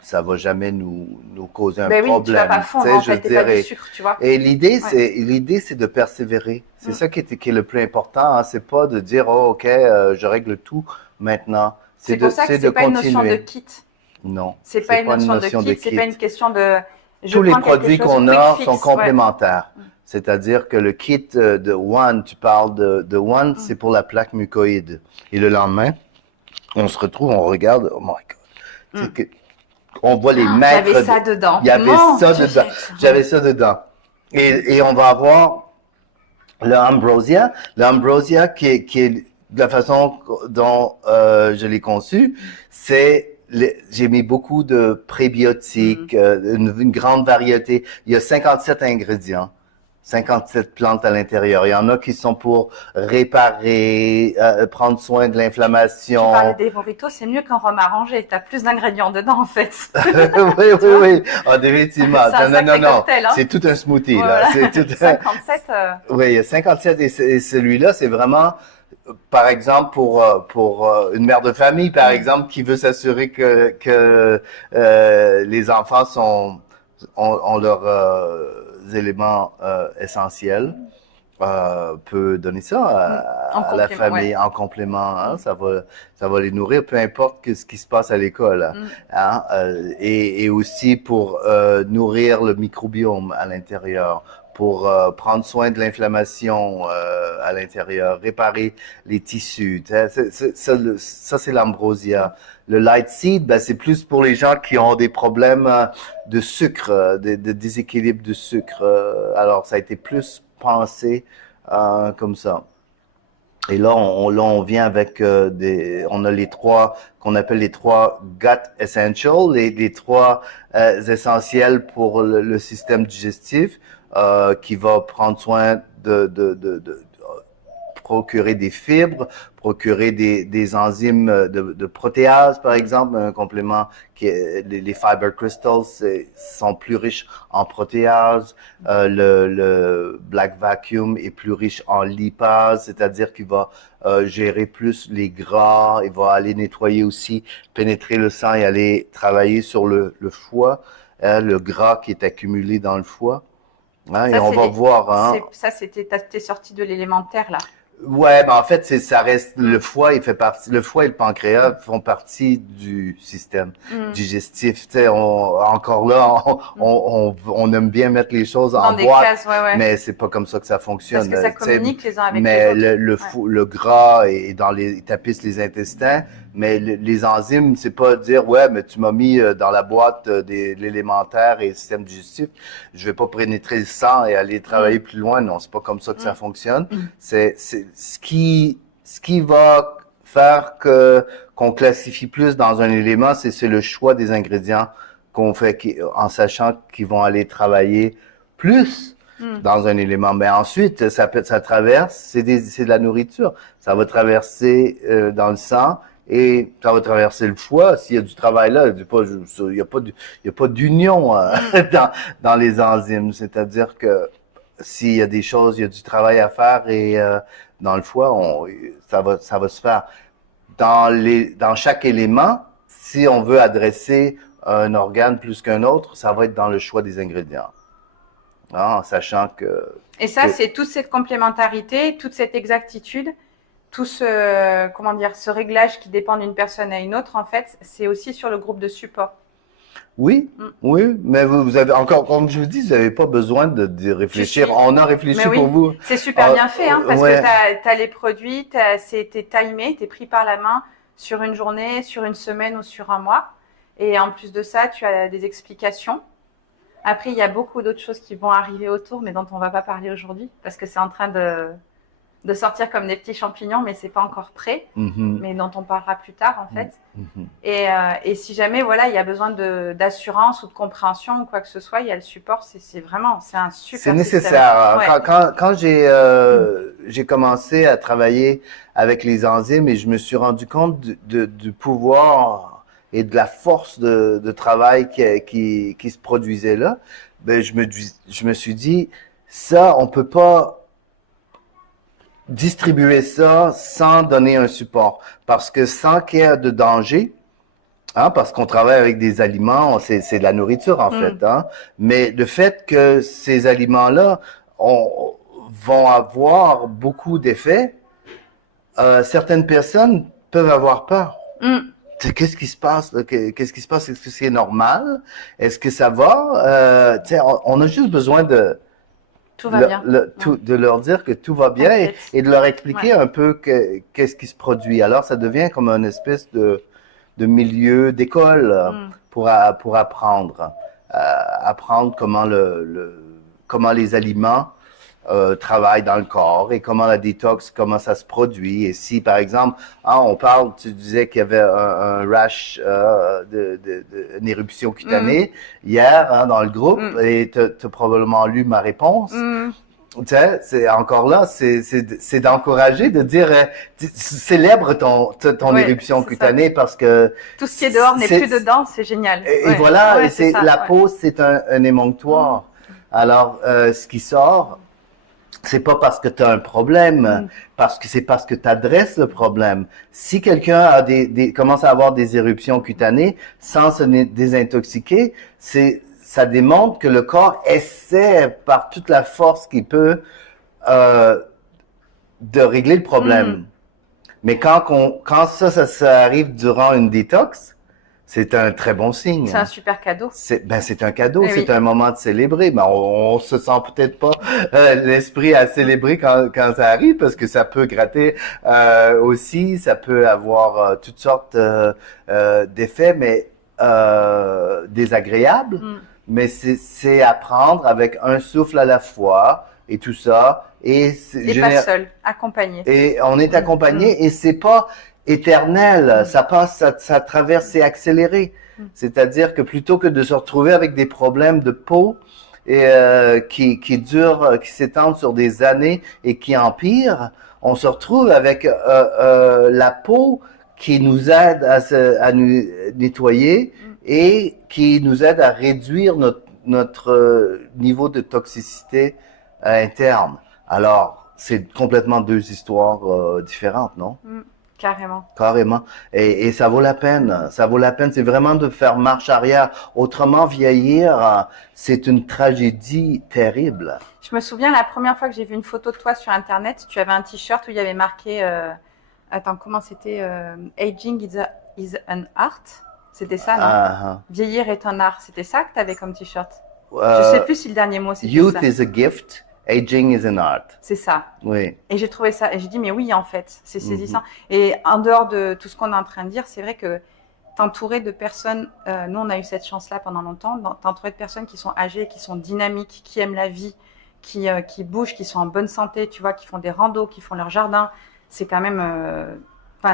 ça va jamais nous causer un Ben oui, tu vas pas problème. Tu fondre sais, en je fait, veux t'es pas dire, du sucre, tu vois. et Ouais. l'idée, c'est de persévérer. C'est Mm. ça qui est le plus important. Hein. C'est pas de dire, oh, ok, je règle tout maintenant. C'est pour ça que C'est de c'est pas une notion de continuer. kit. Non, C'est c'est pas une pas une notion de notion de kit, c'est pas kit. une question de je Tous les prends quelque produits chose qu'on quick a sont fix. Ouais. complémentaires. C'est-à-dire que le kit de One, tu parles de One, c'est pour la plaque mucoïde. Et le lendemain, on se retrouve, on regarde, oh my God. C'est que, on voit les Il y avait maîtres. ça dedans. Il y avait Mon ça Dieu, dedans. J'avais ça dedans. Et on va avoir le Ambrosia. Le Ambrosia qui est de la façon dont je l'ai conçu, j'ai mis beaucoup de prébiotiques, une grande variété. Il y a 57 ingrédients, 57 plantes à l'intérieur. Il y en a qui sont pour réparer, prendre soin de Tu parlais l'inflammation. des burritos, c'est mieux qu'un rhum arrangé. T'as plus d'ingrédients dedans en fait. Oui, Tu vois, oui. Ah, définitivement. c'est un Non, non, sacré non. cocktail, hein. C'est tout un smoothie, là. Voilà. C'est tout 57. Oui, il y a 57 et celui-là, c'est vraiment, par exemple, pour une mère de famille, par exemple, qui veut s'assurer que les enfants ont leurs éléments essentiels, peut donner ça En à la complément, ouais. famille en complément. Hein, ça va les nourrir, peu importe ce qui se passe à l'école. Hein, et aussi pour nourrir le microbiome à l'intérieur, pour prendre soin de l'inflammation à l'intérieur, réparer les tissus. Ça, c'est l'ambrosia. Le light seed, ben, c'est plus pour les gens qui ont des problèmes de sucre, de déséquilibre de sucre. Alors, ça a été plus pensé comme ça. Et là, on vient avec on a les trois qu'on appelle les trois gut essentials, les trois essentiels pour le système digestif, qui va prendre soin de procurer des fibres, procurer des enzymes de protéase, par exemple, un complément les fiber crystals sont plus riches en protéase, le black vacuum est plus riche en lipase, c'est-à-dire qu'il va gérer plus les gras, il va aller nettoyer aussi, pénétrer le sang et aller travailler sur le foie, le gras qui est accumulé dans le foie. Hein, et Ça, on va voir, hein. Ça, t'es sorti de l'élémentaire là. Ouais, ben en fait, ça reste le foie, le foie et le pancréas font partie du système digestif. Tu sais, encore là, on aime bien mettre les choses Dans en des boîte, cases, ouais. mais c'est pas comme ça que ça fonctionne. Parce que ça Tu sais, communique les uns avec mais les autres. le gras est il tapisse les intestins, mais les enzymes, c'est pas dire ouais, mais tu m'as mis dans la boîte de l'élémentaire et le système digestif, je vais pas pénétrer le sang et aller travailler plus loin. Non, c'est pas comme ça que ça fonctionne. C'est ce qui va faire qu'on classifie plus dans un élément, c'est le choix des ingrédients qu'on fait en sachant qu'ils vont aller travailler plus dans un élément. Mais ensuite, ça traverse, c'est de la nourriture. Ça va traverser dans le sang et ça va traverser le foie. S'il y a du travail là, il y a pas d'union dans les enzymes. C'est-à-dire que s'il y a des choses, il y a du travail à faire et dans le foie, ça va se faire. Dans chaque élément, si on veut adresser un organe plus qu'un autre, ça va être dans le choix des ingrédients. En sachant que... Et ça, c'est toute cette complémentarité, toute cette exactitude, tout ce, comment dire, ce réglage qui dépend d'une personne à une autre, en fait, c'est aussi sur le groupe de support. Oui, oui, mais vous avez encore, comme je vous dis, vous n'avez pas besoin de réfléchir. On a réfléchi Mais oui, pour vous. c'est super bien fait, hein, parce ouais. que tu as les produits, t'es timé, t'es pris par la main sur une journée, sur une semaine ou sur un mois. Et en plus de ça, tu as des explications. Après, il y a beaucoup d'autres choses qui vont arriver autour, mais dont on va pas parler aujourd'hui, parce que c'est en train de sortir comme des petits champignons, mais c'est pas encore prêt, mais dont on parlera plus tard en fait. Et si jamais voilà, il y a besoin d'assurance ou de compréhension ou quoi que ce soit, il y a le support. C'est vraiment, c'est un super. C'est nécessaire. Ouais. Quand j'ai commencé à travailler avec les enzymes et je me suis rendu compte du pouvoir et de la force de travail qui se produisait là, ben, je me suis dit, ça, on peut pas distribuer ça sans donner un support. Parce que sans qu'il y ait de danger, hein, parce qu'on travaille avec des aliments, c'est de la nourriture en fait, hein, mais le fait que ces aliments-là vont avoir beaucoup d'effets, certaines personnes peuvent avoir peur. Qu'est-ce qui se passe? Qu'est-ce qui se passe? Est-ce que c'est normal? Est-ce que ça va? On a juste besoin de Tout va bien. de leur dire que tout va bien et de leur expliquer un peu qu'est-ce qui se produit. Alors, ça devient comme une espèce de milieu d'école pour apprendre. Apprendre comment les aliments travaillent dans le corps et comment la détox, comment ça se produit. Et si, par exemple, tu disais qu'il y avait un rash, une éruption cutanée hier dans le groupe et tu as probablement lu ma réponse. Tu sais, c'est encore là, c'est d'encourager, de dire, célèbre ton éruption cutanée parce que tout ce qui est dehors n'est plus dedans, c'est génial. Et voilà, la peau, c'est un émonctoire. Alors, ce qui sort, c'est pas parce que tu as un problème, c'est parce que tu adresses le problème. Si quelqu'un a commence à avoir des éruptions cutanées sans se désintoxiquer, ça démontre que le corps essaie par toute la force qu'il peut de régler le problème. Mais quand ça arrive durant une détox, c'est un très bon signe. C'est un super cadeau. C'est un cadeau, c'est un moment de célébrer. Mais on se sent peut-être pas l'esprit à célébrer quand ça arrive parce que ça peut gratter aussi, ça peut avoir toutes sortes d'effets, mais désagréables. Mais c'est à prendre avec un souffle à la fois et tout ça. Et pas seul, accompagné. Et on est accompagné et c'est pas éternel, ça passe, ça traverse, c'est accéléré. C'est-à-dire que plutôt que de se retrouver avec des problèmes de peau et qui durent, qui s'étendent sur des années et qui empirent, on se retrouve avec la peau qui nous aide à nous nettoyer et qui nous aide à réduire notre niveau de toxicité interne. Alors, c'est complètement deux histoires différentes, non? Carrément. Carrément. Et ça vaut la peine. Ça vaut la peine. C'est vraiment de faire marche arrière. Autrement, vieillir, c'est une tragédie terrible. Je me souviens la première fois que j'ai vu une photo de toi sur Internet, tu avais un t-shirt où il y avait marqué, attends, comment c'était? Aging is an art. C'était ça, non? Vieillir est un art. C'était ça que tu avais comme t-shirt? Je sais plus si le dernier mot c'était ça. Youth is a gift. Aging is an art. C'est ça. Oui. Et j'ai trouvé ça, et j'ai dit, mais oui, en fait, c'est saisissant. Et en dehors de tout ce qu'on est en train de dire, c'est vrai que t'entourer de personnes, nous on a eu cette chance-là pendant longtemps, t'entourer de personnes qui sont âgées, qui sont dynamiques, qui aiment la vie, qui bougent, qui sont en bonne santé, tu vois, qui font des randos, qui font leur jardin, c'est quand même,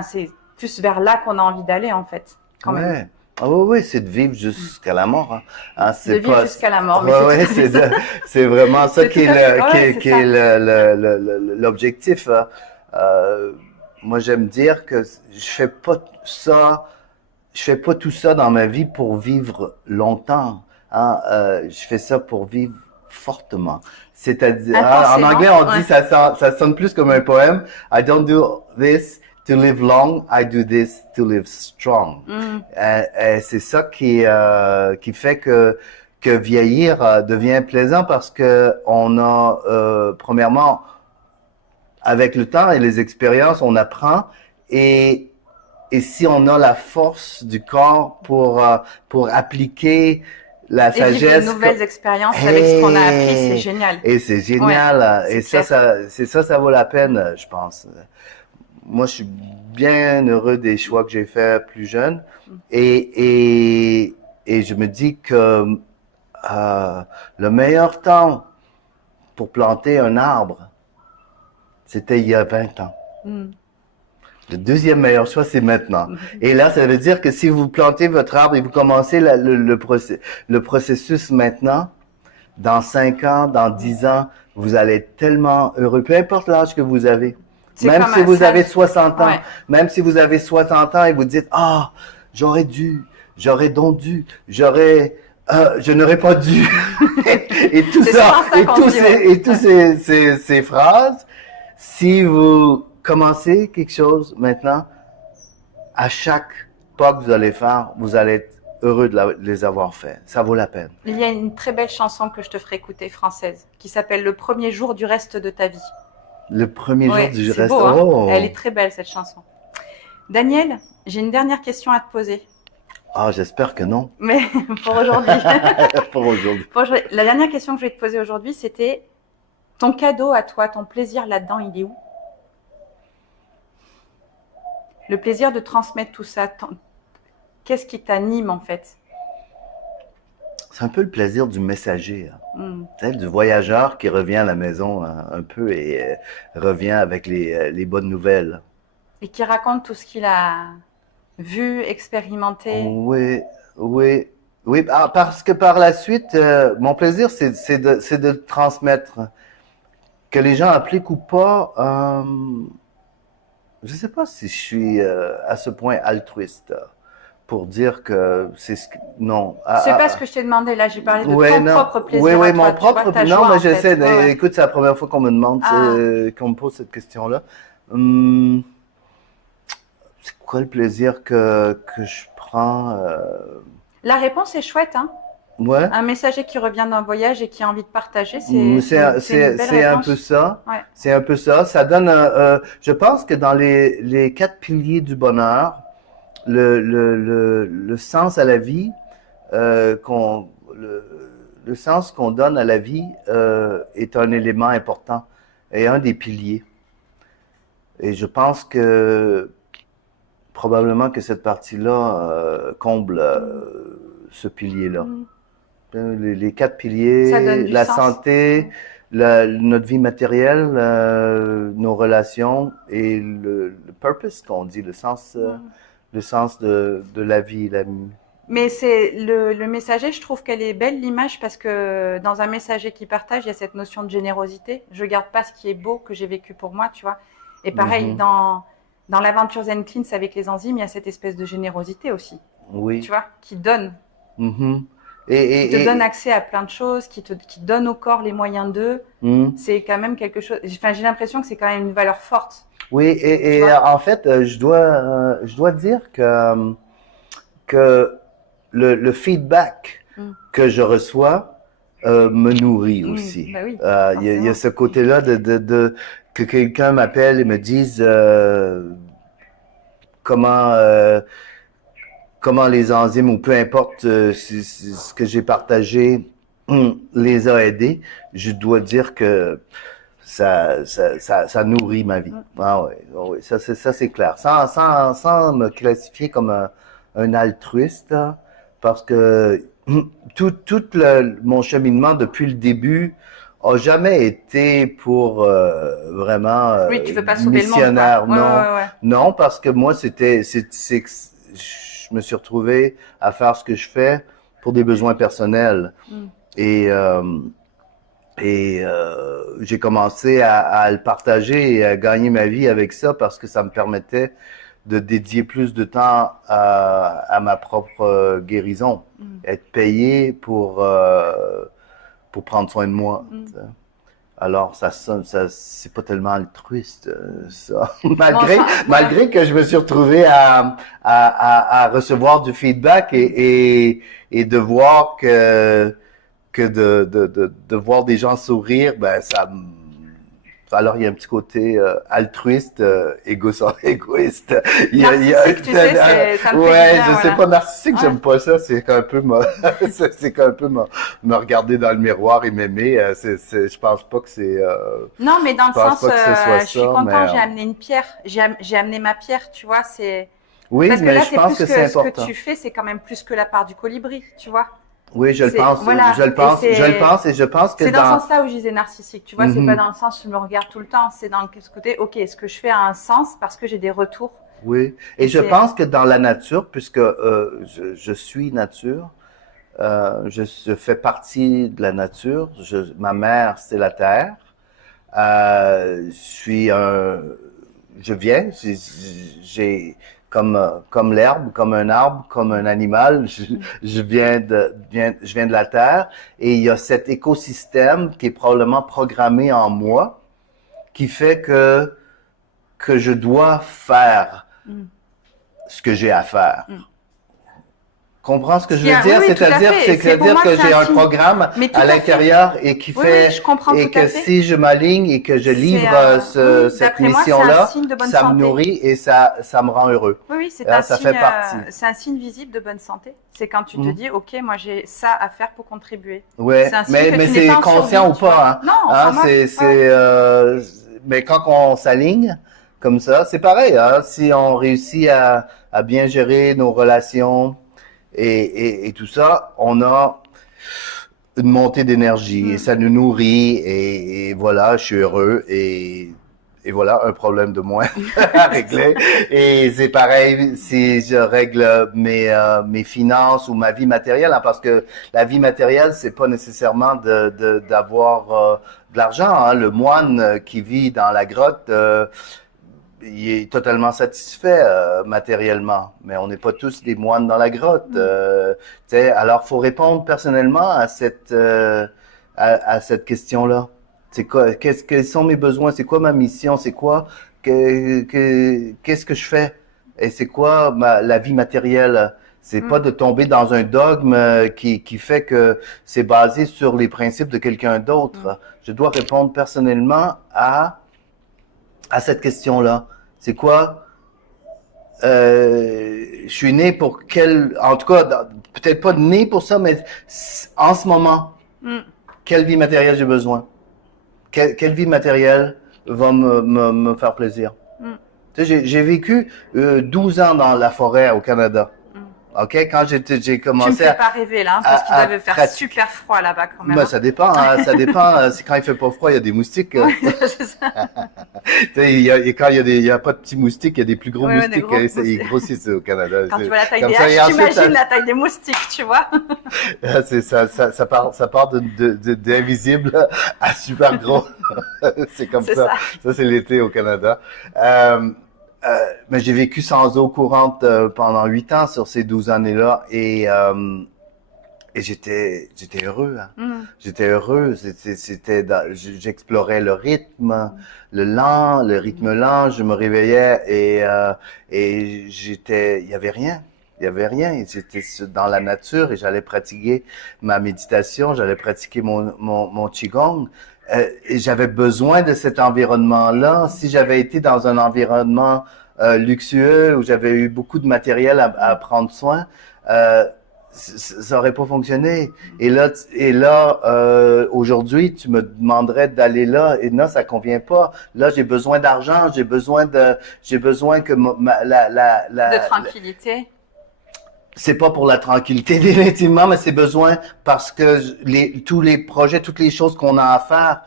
c'est plus vers là qu'on a envie d'aller, en fait, quand même. Ah oui, c'est de vivre jusqu'à la mort. De vivre jusqu'à la mort. Mais c'est vraiment ça qui est l'objectif. Moi, j'aime dire que je fais pas tout ça dans ma vie pour vivre longtemps. Je fais ça pour vivre fortement. C'est-à-dire, en anglais, on dit ça sonne plus comme un poème. I don't do this to live long, I do this to live strong. C'est ça qui fait que vieillir devient plaisant parce que on a premièrement avec le temps et les expériences, on apprend et si on a la force du corps pour appliquer la sagesse, de nouvelles expériences avec ce qu'on a appris, c'est génial. Et c'est génial. Et ça vaut la peine, je pense. Moi, je suis bien heureux des choix que j'ai faits plus jeune. Et je me dis que le meilleur temps pour planter un arbre, c'était il y a 20 ans. Le deuxième meilleur choix, c'est maintenant. Et là, ça veut dire que si vous plantez votre arbre et vous commencez le processus maintenant, dans 5 ans, dans 10 ans, vous allez être tellement heureux, peu importe l'âge que vous avez. Même si vous avez 60 ans, même si vous avez 60 ans et vous dites, j'aurais donc dû, j'aurais Je n'aurais pas dû. Et tout C'est ça, souvent ça et qu'on tous dit, ces, ouais. et tous ces phrases, si vous commencez quelque chose maintenant, à chaque pas que vous allez faire, vous allez être heureux de les avoir fait. Ça vaut la peine. Il y a une très belle chanson que je te ferai écouter, française, qui s'appelle Le premier jour du reste de ta vie. Le premier jour Ouais, du c'est reste. beau, hein? Elle Oh! est très belle, cette chanson. Daniel, j'ai une dernière question à te poser. Ah, j'espère que non. Mais pour aujourd'hui. Pour aujourd'hui. La dernière question que je vais te poser aujourd'hui, c'était ton cadeau à toi, ton plaisir là-dedans, il est où? Le plaisir de transmettre tout ça. Qu'est-ce qui t'anime en fait? C'est un peu le plaisir du messager, hein. Hmm. Tu sais, du voyageur qui revient à la maison hein, un peu et revient avec les bonnes nouvelles. Et qui raconte tout ce qu'il a vu, expérimenté. Oui, oui, oui. Ah, parce que par la suite, mon plaisir, c'est de le transmettre. Que les gens appliquent ou pas, je sais pas si je suis à ce point altruiste pour dire que c'est ce que, non. C'est pas ce que je t'ai demandé là, j'ai parlé de Ouais, ton non. propre Oui, plaisir oui, à mon toi, tu vois, propre. ta Non, joie mais en j'essaie. fait. Ouais, ouais. Écoute, c'est la première fois qu'on me demande, Ah, qu'on me pose cette question-là. Hum, c'est quoi le plaisir que je prends? la réponse est chouette, hein. Ouais. Un messager qui revient d'un voyage et qui a envie de partager, c'est une belle C'est un peu réponse. ça. Ouais. C'est un peu ça. Ça donne, je pense que dans les quatre piliers du bonheur, le sens à la vie, qu'on, le sens qu'on donne à la vie est un élément important et un des piliers. Et je pense que probablement que cette partie-là comble ce pilier-là. Mm. Les quatre Ça donne piliers, du la sens. santé, notre vie matérielle, nos relations et le purpose qu'on dit, Mm. le sens de la vie. Mais c'est le messager, je trouve qu'elle est belle l'image parce que dans un messager qui partage, il y a cette notion de générosité. Je garde pas ce qui est beau que j'ai vécu pour moi, tu vois. Et pareil, Mhm. dans l'aventure Zen Cleans avec les enzymes, il y a cette espèce de générosité aussi, tu Oui. vois, qui donne, Mhm. qui te donne Et, accès à plein de choses, qui donne au corps les moyens d'eux. mhm. C'est quand même quelque chose. Enfin, j'ai l'impression que c'est quand même une valeur forte, Oui, tu et vois. en fait, je dois dire que le feedback Mm. que je reçois me nourrit Mm. aussi. Bah oui, Il y a forcément. ce côté-là que quelqu'un m'appelle et me dise comment comment les enzymes ou peu importe ce que j'ai partagé les a aidés. Je dois dire que ça nourrit ma vie. Mm. Ah ouais, ah ouais, ça c'est clair. Sans me classifier comme un altruiste, hein, parce que mon cheminement depuis le début a jamais été pour vraiment Oui, tu veux pas sauver le monde, quoi. missionnaire. Ouais, ouais, Non, ouais, ouais. non, parce que moi je me suis retrouvé à faire ce que je fais pour des besoins personnels Mm. et j'ai commencé à le partager et à gagner ma vie avec ça parce que ça me permettait de dédier plus de temps à ma propre guérison, Mm. être payé pour prendre soin de moi. Mm. T'sais. Alors, c'est pas tellement altruiste, ça. Bon, enfin, ouais. Malgré que je me suis retrouvé à recevoir du feedback et de voir que de voir des gens sourire, ben alors il y a un petit côté altruiste, égoïste. Narcissique, tu sais, ça me fait du Ouais, bien, je sais voilà. pas, narcissique, Ouais. j'aime pas ça. C'est un peu c'est un peu me regarder dans le miroir et m'aimer. Je pense pas que Non, mais dans je le pense sens, pas que ce soit je suis ça, mais content, j'ai amené une pierre, j'ai amené ma pierre, tu vois, c'est oui, parce que mais là, je c'est pense plus que c'est que ce que important. tu fais, c'est quand même plus que la part du colibri, tu vois. Oui, C'est voilà, et je pense que c'est dans ce dans sens-là où je disais narcissique, tu vois, c'est pas Mhm. dans le sens où je me regarde tout le temps, c'est dans ce côté, ok, ce que je fais a un sens parce que j'ai des retours, Oui, et et je c'est, pense que dans la nature, puisque je suis nature, je fais partie de la nature. Ma mère, c'est la terre. Je suis un, je viens, j'ai comme l'herbe, comme un arbre, comme un animal. Je viens de la terre et il y a cet écosystème qui est probablement programmé en moi qui fait que je dois faire ce que j'ai à faire. Comprends ce que je veux dire? Oui, tout à C'est-à-dire, fait. c'est-à-dire que j'ai un programme à l'intérieur et qui fait, je comprends et tout à que fait. si je m'aligne et que je livre cette d'après moi, c'est mission-là, un signe de bonne ça me santé. nourrit et ça me rend heureux. Oui, c'est Ça fait partie. C'est un signe visible de bonne santé. C'est quand tu te dis, OK, moi j'ai ça à faire pour contribuer. Ouais, C'est un signe que mais tu n'es c'est pas en conscient survie, ou pas, hein? Non, Hein, mais quand on s'aligne comme ça, c'est pareil, hein? Si on réussit à bien gérer nos relations et tout ça, on a une montée d'énergie et ça nous nourrit et voilà, je suis heureux et voilà, un problème de moins à régler. Et c'est pareil si je règle mes finances ou ma vie matérielle, hein, parce que la vie matérielle, c'est pas nécessairement d'avoir de l'argent, hein. Le moine qui vit dans la grotte, il est totalement satisfait matériellement, mais on n'est pas tous des moines dans la grotte. Alors, faut répondre personnellement à cette question-là. C'est quoi, quels sont mes besoins? C'est quoi ma mission? C'est quoi, qu'est-ce que je fais? Et c'est quoi la vie matérielle? C'est pas de tomber dans un dogme qui fait que c'est basé sur les principes de quelqu'un d'autre. Je dois répondre personnellement à cette question-là. C'est quoi? Je suis né pour en tout cas, peut-être pas né pour ça, mais en ce moment, quelle vie matérielle j'ai besoin? Quelle vie matérielle va me faire plaisir? Tu sais, j'ai vécu 12 ans dans la forêt au Canada. OK? Quand j'ai commencé tu me fais pas rêver là, parce qu'il devait faire super froid là-bas quand même. Mais ça dépend, hein, ça dépend. C'est quand il fait pas froid, il y a des moustiques. C'est ça. Quand il y a pas de petits moustiques, il y a des plus gros moustiques. Des gros Ils grossissent au Canada. Quand tu vois la taille des haches, t'imagines la taille des moustiques, tu vois. C'est ça part d'invisible à super gros. C'est comme ça. Ça, c'est l'été au Canada. Mais j'ai vécu sans eau courante pendant 8 ans sur ces 12 années-là et j'étais heureux. Hein. J'étais heureux. J'explorais le rythme, le rythme lent. Je me réveillais et il y avait rien. Il y avait rien. J'étais dans la nature et j'allais pratiquer ma méditation. J'allais pratiquer mon qigong. Et j'avais besoin de cet environnement-là. Si j'avais été dans un environnement luxueux où j'avais eu beaucoup de matériel à prendre soin, ça aurait pas fonctionné. Et là, aujourd'hui, tu me demanderais d'aller là, et non, ça convient pas. Là, j'ai besoin d'argent, j'ai besoin que de tranquillité. C'est pas pour la tranquillité définitivement, mais c'est besoin parce que tous les projets, toutes les choses qu'on a à faire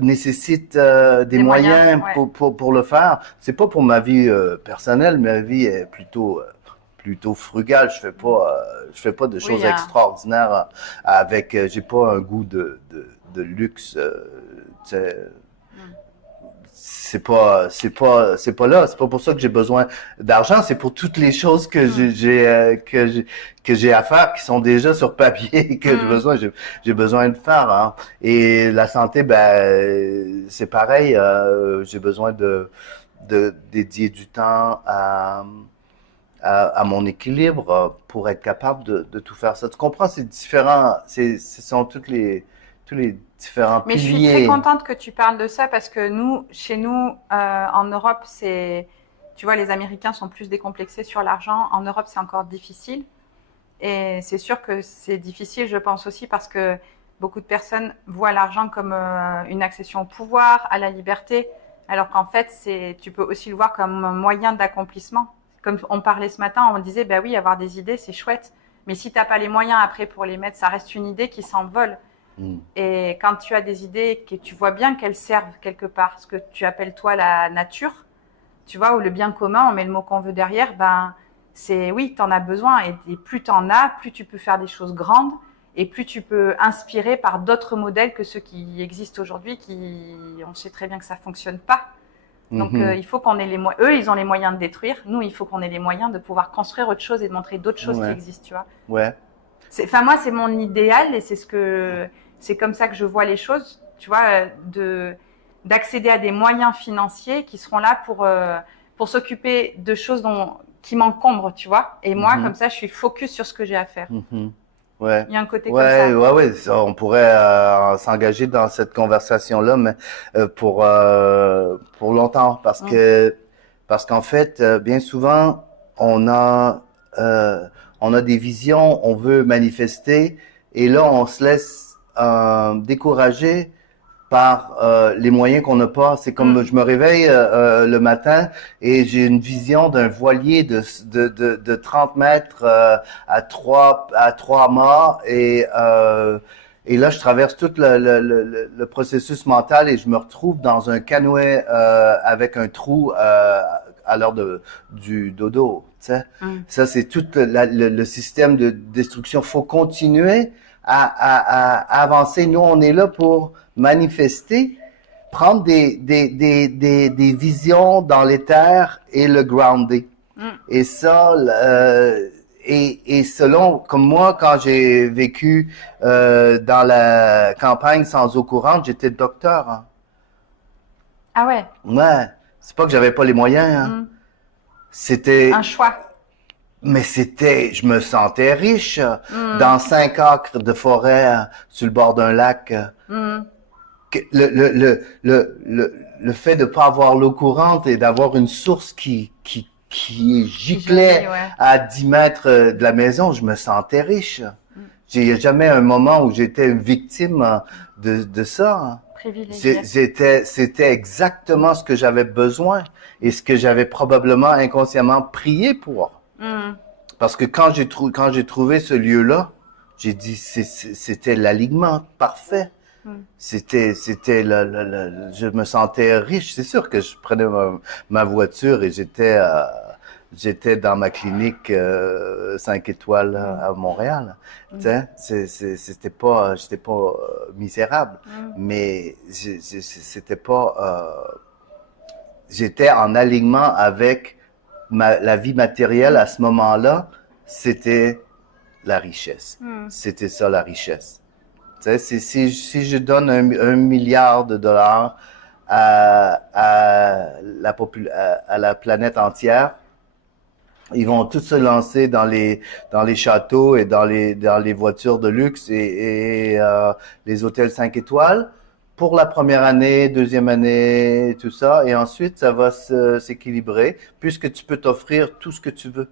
nécessitent des moyens pour le faire. C'est pas pour ma vie personnelle, ma vie est plutôt frugale. Je fais pas de choses extraordinaires avec. J'ai pas un goût de luxe. C'est pas là. C'est pas pour ça que j'ai besoin d'argent. C'est pour toutes les choses que j'ai à faire qui sont déjà sur papier que j'ai besoin de faire. Hein. Et la santé, ben c'est pareil. J'ai besoin de dédier du temps à mon équilibre pour être capable de tout faire ça. Tu comprends? C'est différent. Ce sont tous les différents piliers. Mais je suis très contente que tu parles de ça parce que chez nous, en Europe, tu vois, les Américains sont plus décomplexés sur l'argent. En Europe, c'est encore difficile. Et c'est sûr que c'est difficile, je pense aussi, parce que beaucoup de personnes voient l'argent comme une accession au pouvoir, à la liberté, alors qu'en fait, tu peux aussi le voir comme un moyen d'accomplissement. Comme on parlait ce matin, on disait, bah oui, avoir des idées, c'est chouette. Mais si tu n'as pas les moyens après pour les mettre, ça reste une idée qui s'envole. Et quand tu as des idées que tu vois bien qu'elles servent quelque part, ce que tu appelles toi la nature, tu vois, ou le bien commun, on met le mot qu'on veut derrière, ben oui, tu en as besoin. Et plus tu en as, plus tu peux faire des choses grandes et plus tu peux inspirer par d'autres modèles que ceux qui existent aujourd'hui, on sait très bien que ça fonctionne pas. Donc, Mhm. il faut qu'on ait les moyens. Eux, ils ont les moyens de détruire. Nous, il faut qu'on ait les moyens de pouvoir construire autre chose et de montrer d'autres choses qui Ouais. existent, tu vois. Ouais. Enfin, moi, c'est mon idéal et c'est comme ça que je vois les choses, tu vois, d'accéder à des moyens financiers qui seront là pour s'occuper de choses qui m'encombrent, tu vois. Et moi, Mhm. comme ça, je suis focus sur ce que j'ai à faire. Mhm. Ouais. Il y a un côté comme Ouais, ça. ouais, ouais, ça, on pourrait s'engager dans cette conversation-là, mais pour longtemps, Mm. parce qu'en fait, bien souvent, on a on a des visions, on veut manifester, et là, on se laisse décourager par les moyens qu'on n'a pas. C'est comme je me réveille le matin et j'ai une vision d'un voilier de 30 mètres à 3 mâts et là, je traverse tout le processus mental et je me retrouve dans un canoë avec un trou à l'heure du dodo. Tu sais? Ça, c'est tout le système de destruction. Faut continuer à avancer. Nous, on est là pour manifester, prendre des visions dans l'éther et le grounder. Et ça, et selon, comme moi, quand j'ai vécu dans la campagne sans eau courante, j'étais docteur. Hein. Ah ouais. Ouais, c'est pas que j'avais pas les moyens. Hein. Mm. C'était, Un choix. mais c'était, je me sentais riche dans 5 acres de forêt sur le bord d'un lac. Le fait de pas avoir l'eau courante et d'avoir une source qui giclait ouais. à 10 mètres de la maison, je me sentais riche. Il n'y a jamais un moment où j'étais une victime de ça. Hein. Privilégié. C'était exactement ce que j'avais besoin et ce que j'avais probablement inconsciemment prié pour. Parce que quand j'ai trouvé ce lieu-là, j'ai dit c'était l'alignement parfait. C'était je me sentais riche. C'est sûr que je prenais ma voiture et j'étais dans ma clinique 5 étoiles à Montréal. Tu sais, j'étais pas misérable, mais c'était pas j'étais en alignement avec la vie matérielle à ce moment-là. C'était la richesse. C'était ça la richesse. Tu sais, si je donne un milliard de dollars à la planète entière, ils vont tous se lancer dans les châteaux et dans les voitures de luxe et les hôtels 5 étoiles pour la première année, deuxième année, tout ça. Et ensuite, ça va s'équilibrer puisque tu peux t'offrir tout ce que tu veux.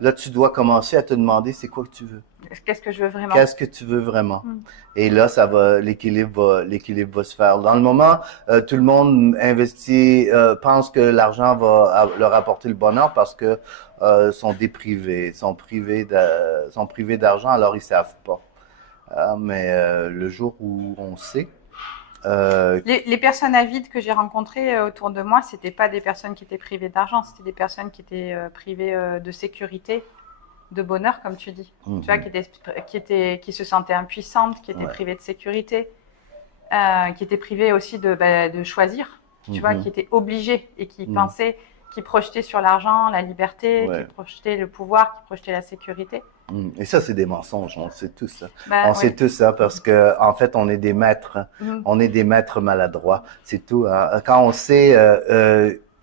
Là, tu dois commencer à te demander c'est quoi que tu veux. Qu'est-ce que je veux vraiment? Qu'est-ce que tu veux vraiment? Et là, l'équilibre va se faire. Dans le moment, tout le monde investit, pense que l'argent va leur apporter le bonheur parce que sont déprivés, sont privés d'argent, alors ils savent pas. Mais le jour où on sait, Les personnes avides que j'ai rencontrées autour de moi, c'était pas des personnes qui étaient privées d'argent, c'était des personnes qui étaient privées de sécurité, de bonheur, comme tu dis. Tu vois, qui se sentaient impuissantes, qui étaient privées de sécurité, qui étaient privées aussi de choisir, tu vois, qui étaient obligées et qui pensaient, qui projetaient sur l'argent, la liberté, qui projetaient le pouvoir, qui projetaient la sécurité. Et ça, c'est des mensonges, on sait tous ça. Ben, on sait tous ça parce que, en fait, on est des maîtres. On est des maîtres maladroits. C'est tout. Hein. Quand on sait,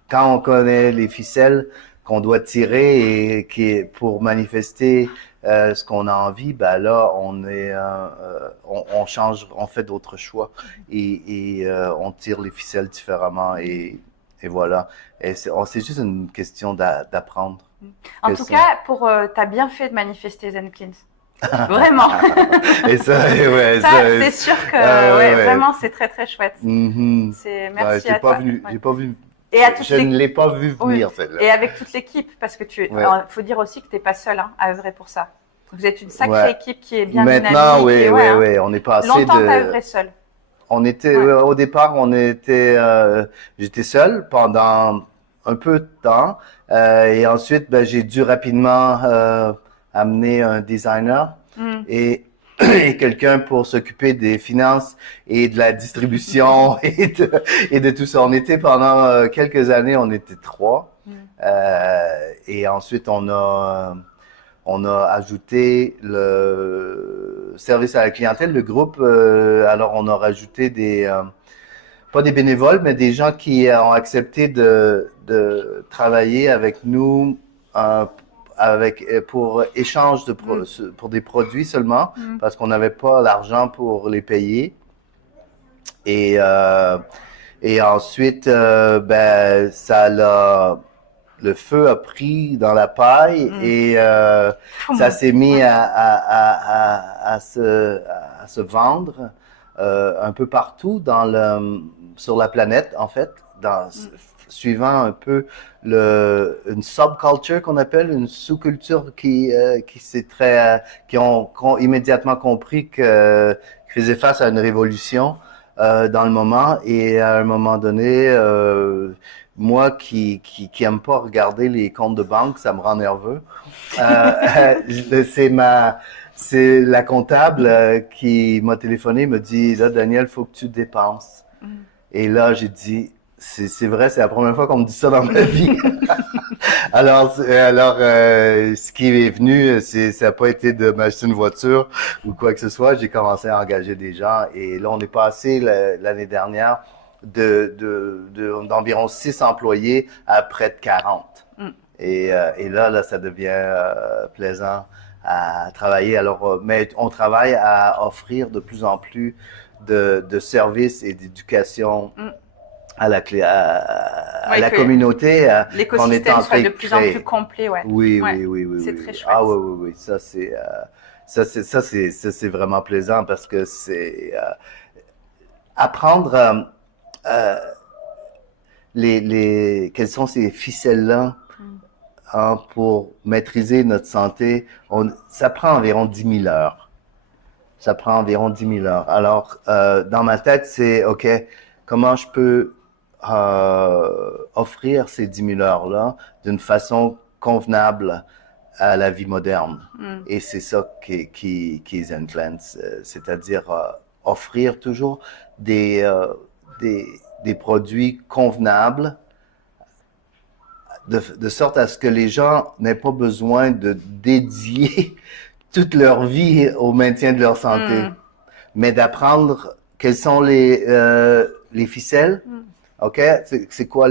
quand on connaît les ficelles qu'on doit tirer et pour manifester ce qu'on a envie, ben là, on change, on fait d'autres choix et on tire les ficelles différemment et voilà. Et c'est juste une question d'apprendre. En tout cas, t'as bien fait de manifester Zen Cleans. Vraiment. Et ça, ouais, c'est sûr que vraiment c'est très très chouette. Merci à toi. J'ai pas vu. Et je ne l'ai pas vu venir celle-là. Et avec toute l'équipe, parce que faut dire aussi que t'es pas seul à œuvrer pour ça. Vous êtes une sacrée équipe qui est bien dynamique. Maintenant, oui, on est passé longtemps t'as œuvré seul. On était au départ, j'étais seul pendant un peu de temps et ensuite j'ai dû rapidement amener un designer et et quelqu'un pour s'occuper des finances et de la distribution et de tout ça. On était pendant quelques années, on était 3. Et ensuite, on a ajouté le service à la clientèle, le groupe. Alors, on a rajouté pas des bénévoles, mais des gens qui ont accepté de travailler avec nous pour échange pour des produits seulement, parce qu'on n'avait pas l'argent pour les payer. Et ensuite, le feu a pris dans la paille et ça s'est mis à se vendre un peu partout sur la planète, en fait, suivant un peu une subculture qu'on appelle, une sous-culture qui ont immédiatement compris qu'ils faisaient face à une révolution dans le moment. Et à un moment donné, moi qui aime pas regarder les comptes de banque, ça me rend nerveux. C'est la comptable qui m'a téléphoné, me dit là, Daniel, faut que tu dépenses. Et là, j'ai dit, c'est vrai, c'est la première fois qu'on me dit ça dans ma vie. Alors, ce qui est venu, ça n'a pas été de m'acheter une voiture ou quoi que ce soit. J'ai commencé à engager des gens et là, on est passé l'année dernière d'environ 6 employés à près de 40. Et là, ça devient plaisant à travailler. Alors, mais on travaille à offrir de plus en plus de services et d'éducation à la communauté. L'écosystème soit de plus en plus complet, ouais. Oui. C'est très chouette. Ah oui. Ça c'est vraiment plaisant parce que c'est apprendre quelles sont ces ficelles-là pour maîtriser notre santé. Ça prend environ 10 000 heures. Ça prend environ 10 000 heures. Alors, dans ma tête, c'est, OK, comment je peux offrir ces 10 000 heures-là d'une façon convenable à la vie moderne. Et c'est ça qui est Zen Cleanse, c'est-à-dire offrir toujours des produits convenables de sorte à ce que les gens n'aient pas besoin de dédier toute leur vie au maintien de leur santé, mais d'apprendre quelles sont les ficelles, ok, c'est quoi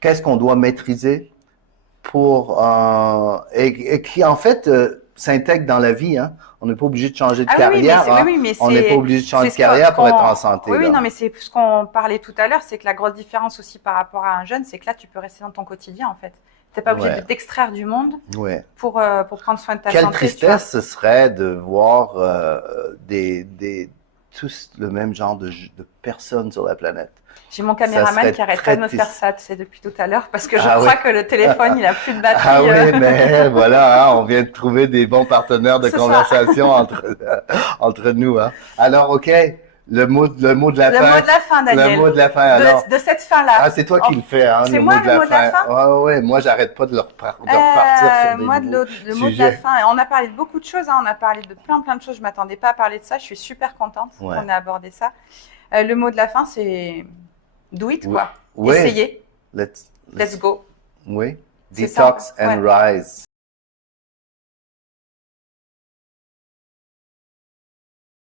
qu'est-ce qu'on doit maîtriser pour et qui en fait s'intègre dans la vie, hein. On n'est pas obligé de changer de carrière. On n'est pas obligé de changer de carrière pour être en santé. Oui, non, mais c'est ce qu'on parlait tout à l'heure, c'est que la grosse différence aussi par rapport à un jeune, c'est que là, tu peux rester dans ton quotidien, en fait. T'es pas obligé de t'extraire du monde pour prendre soin de ta santé. Quelle tristesse ce serait de voir tous le même genre de personnes sur la planète. J'ai mon caméraman qui arrête pas de me faire ça, tu sais, depuis tout à l'heure, parce que je crois que le téléphone, il a plus de batterie. Ah oui, mais voilà, hein, on vient de trouver des bons partenaires de conversation entre nous. Hein. Alors, OK, le mot de la fin. Le mot de la fin, Daniel. Le mot de la fin, alors. De cette fin-là. Ah, c'est toi qui le fais, hein, c'est moi le mot de la fin? Ouais, moi, j'arrête pas de repartir sur des moi, le mot de la fin, on a parlé de beaucoup de choses, hein, on a parlé de plein de choses, je m'attendais pas à parler de ça, je suis super contente qu'on ait abordé ça. Le mot de la fin, c'est do it, quoi. Oui. Essayez. Let's go. Oui. Detox and rise.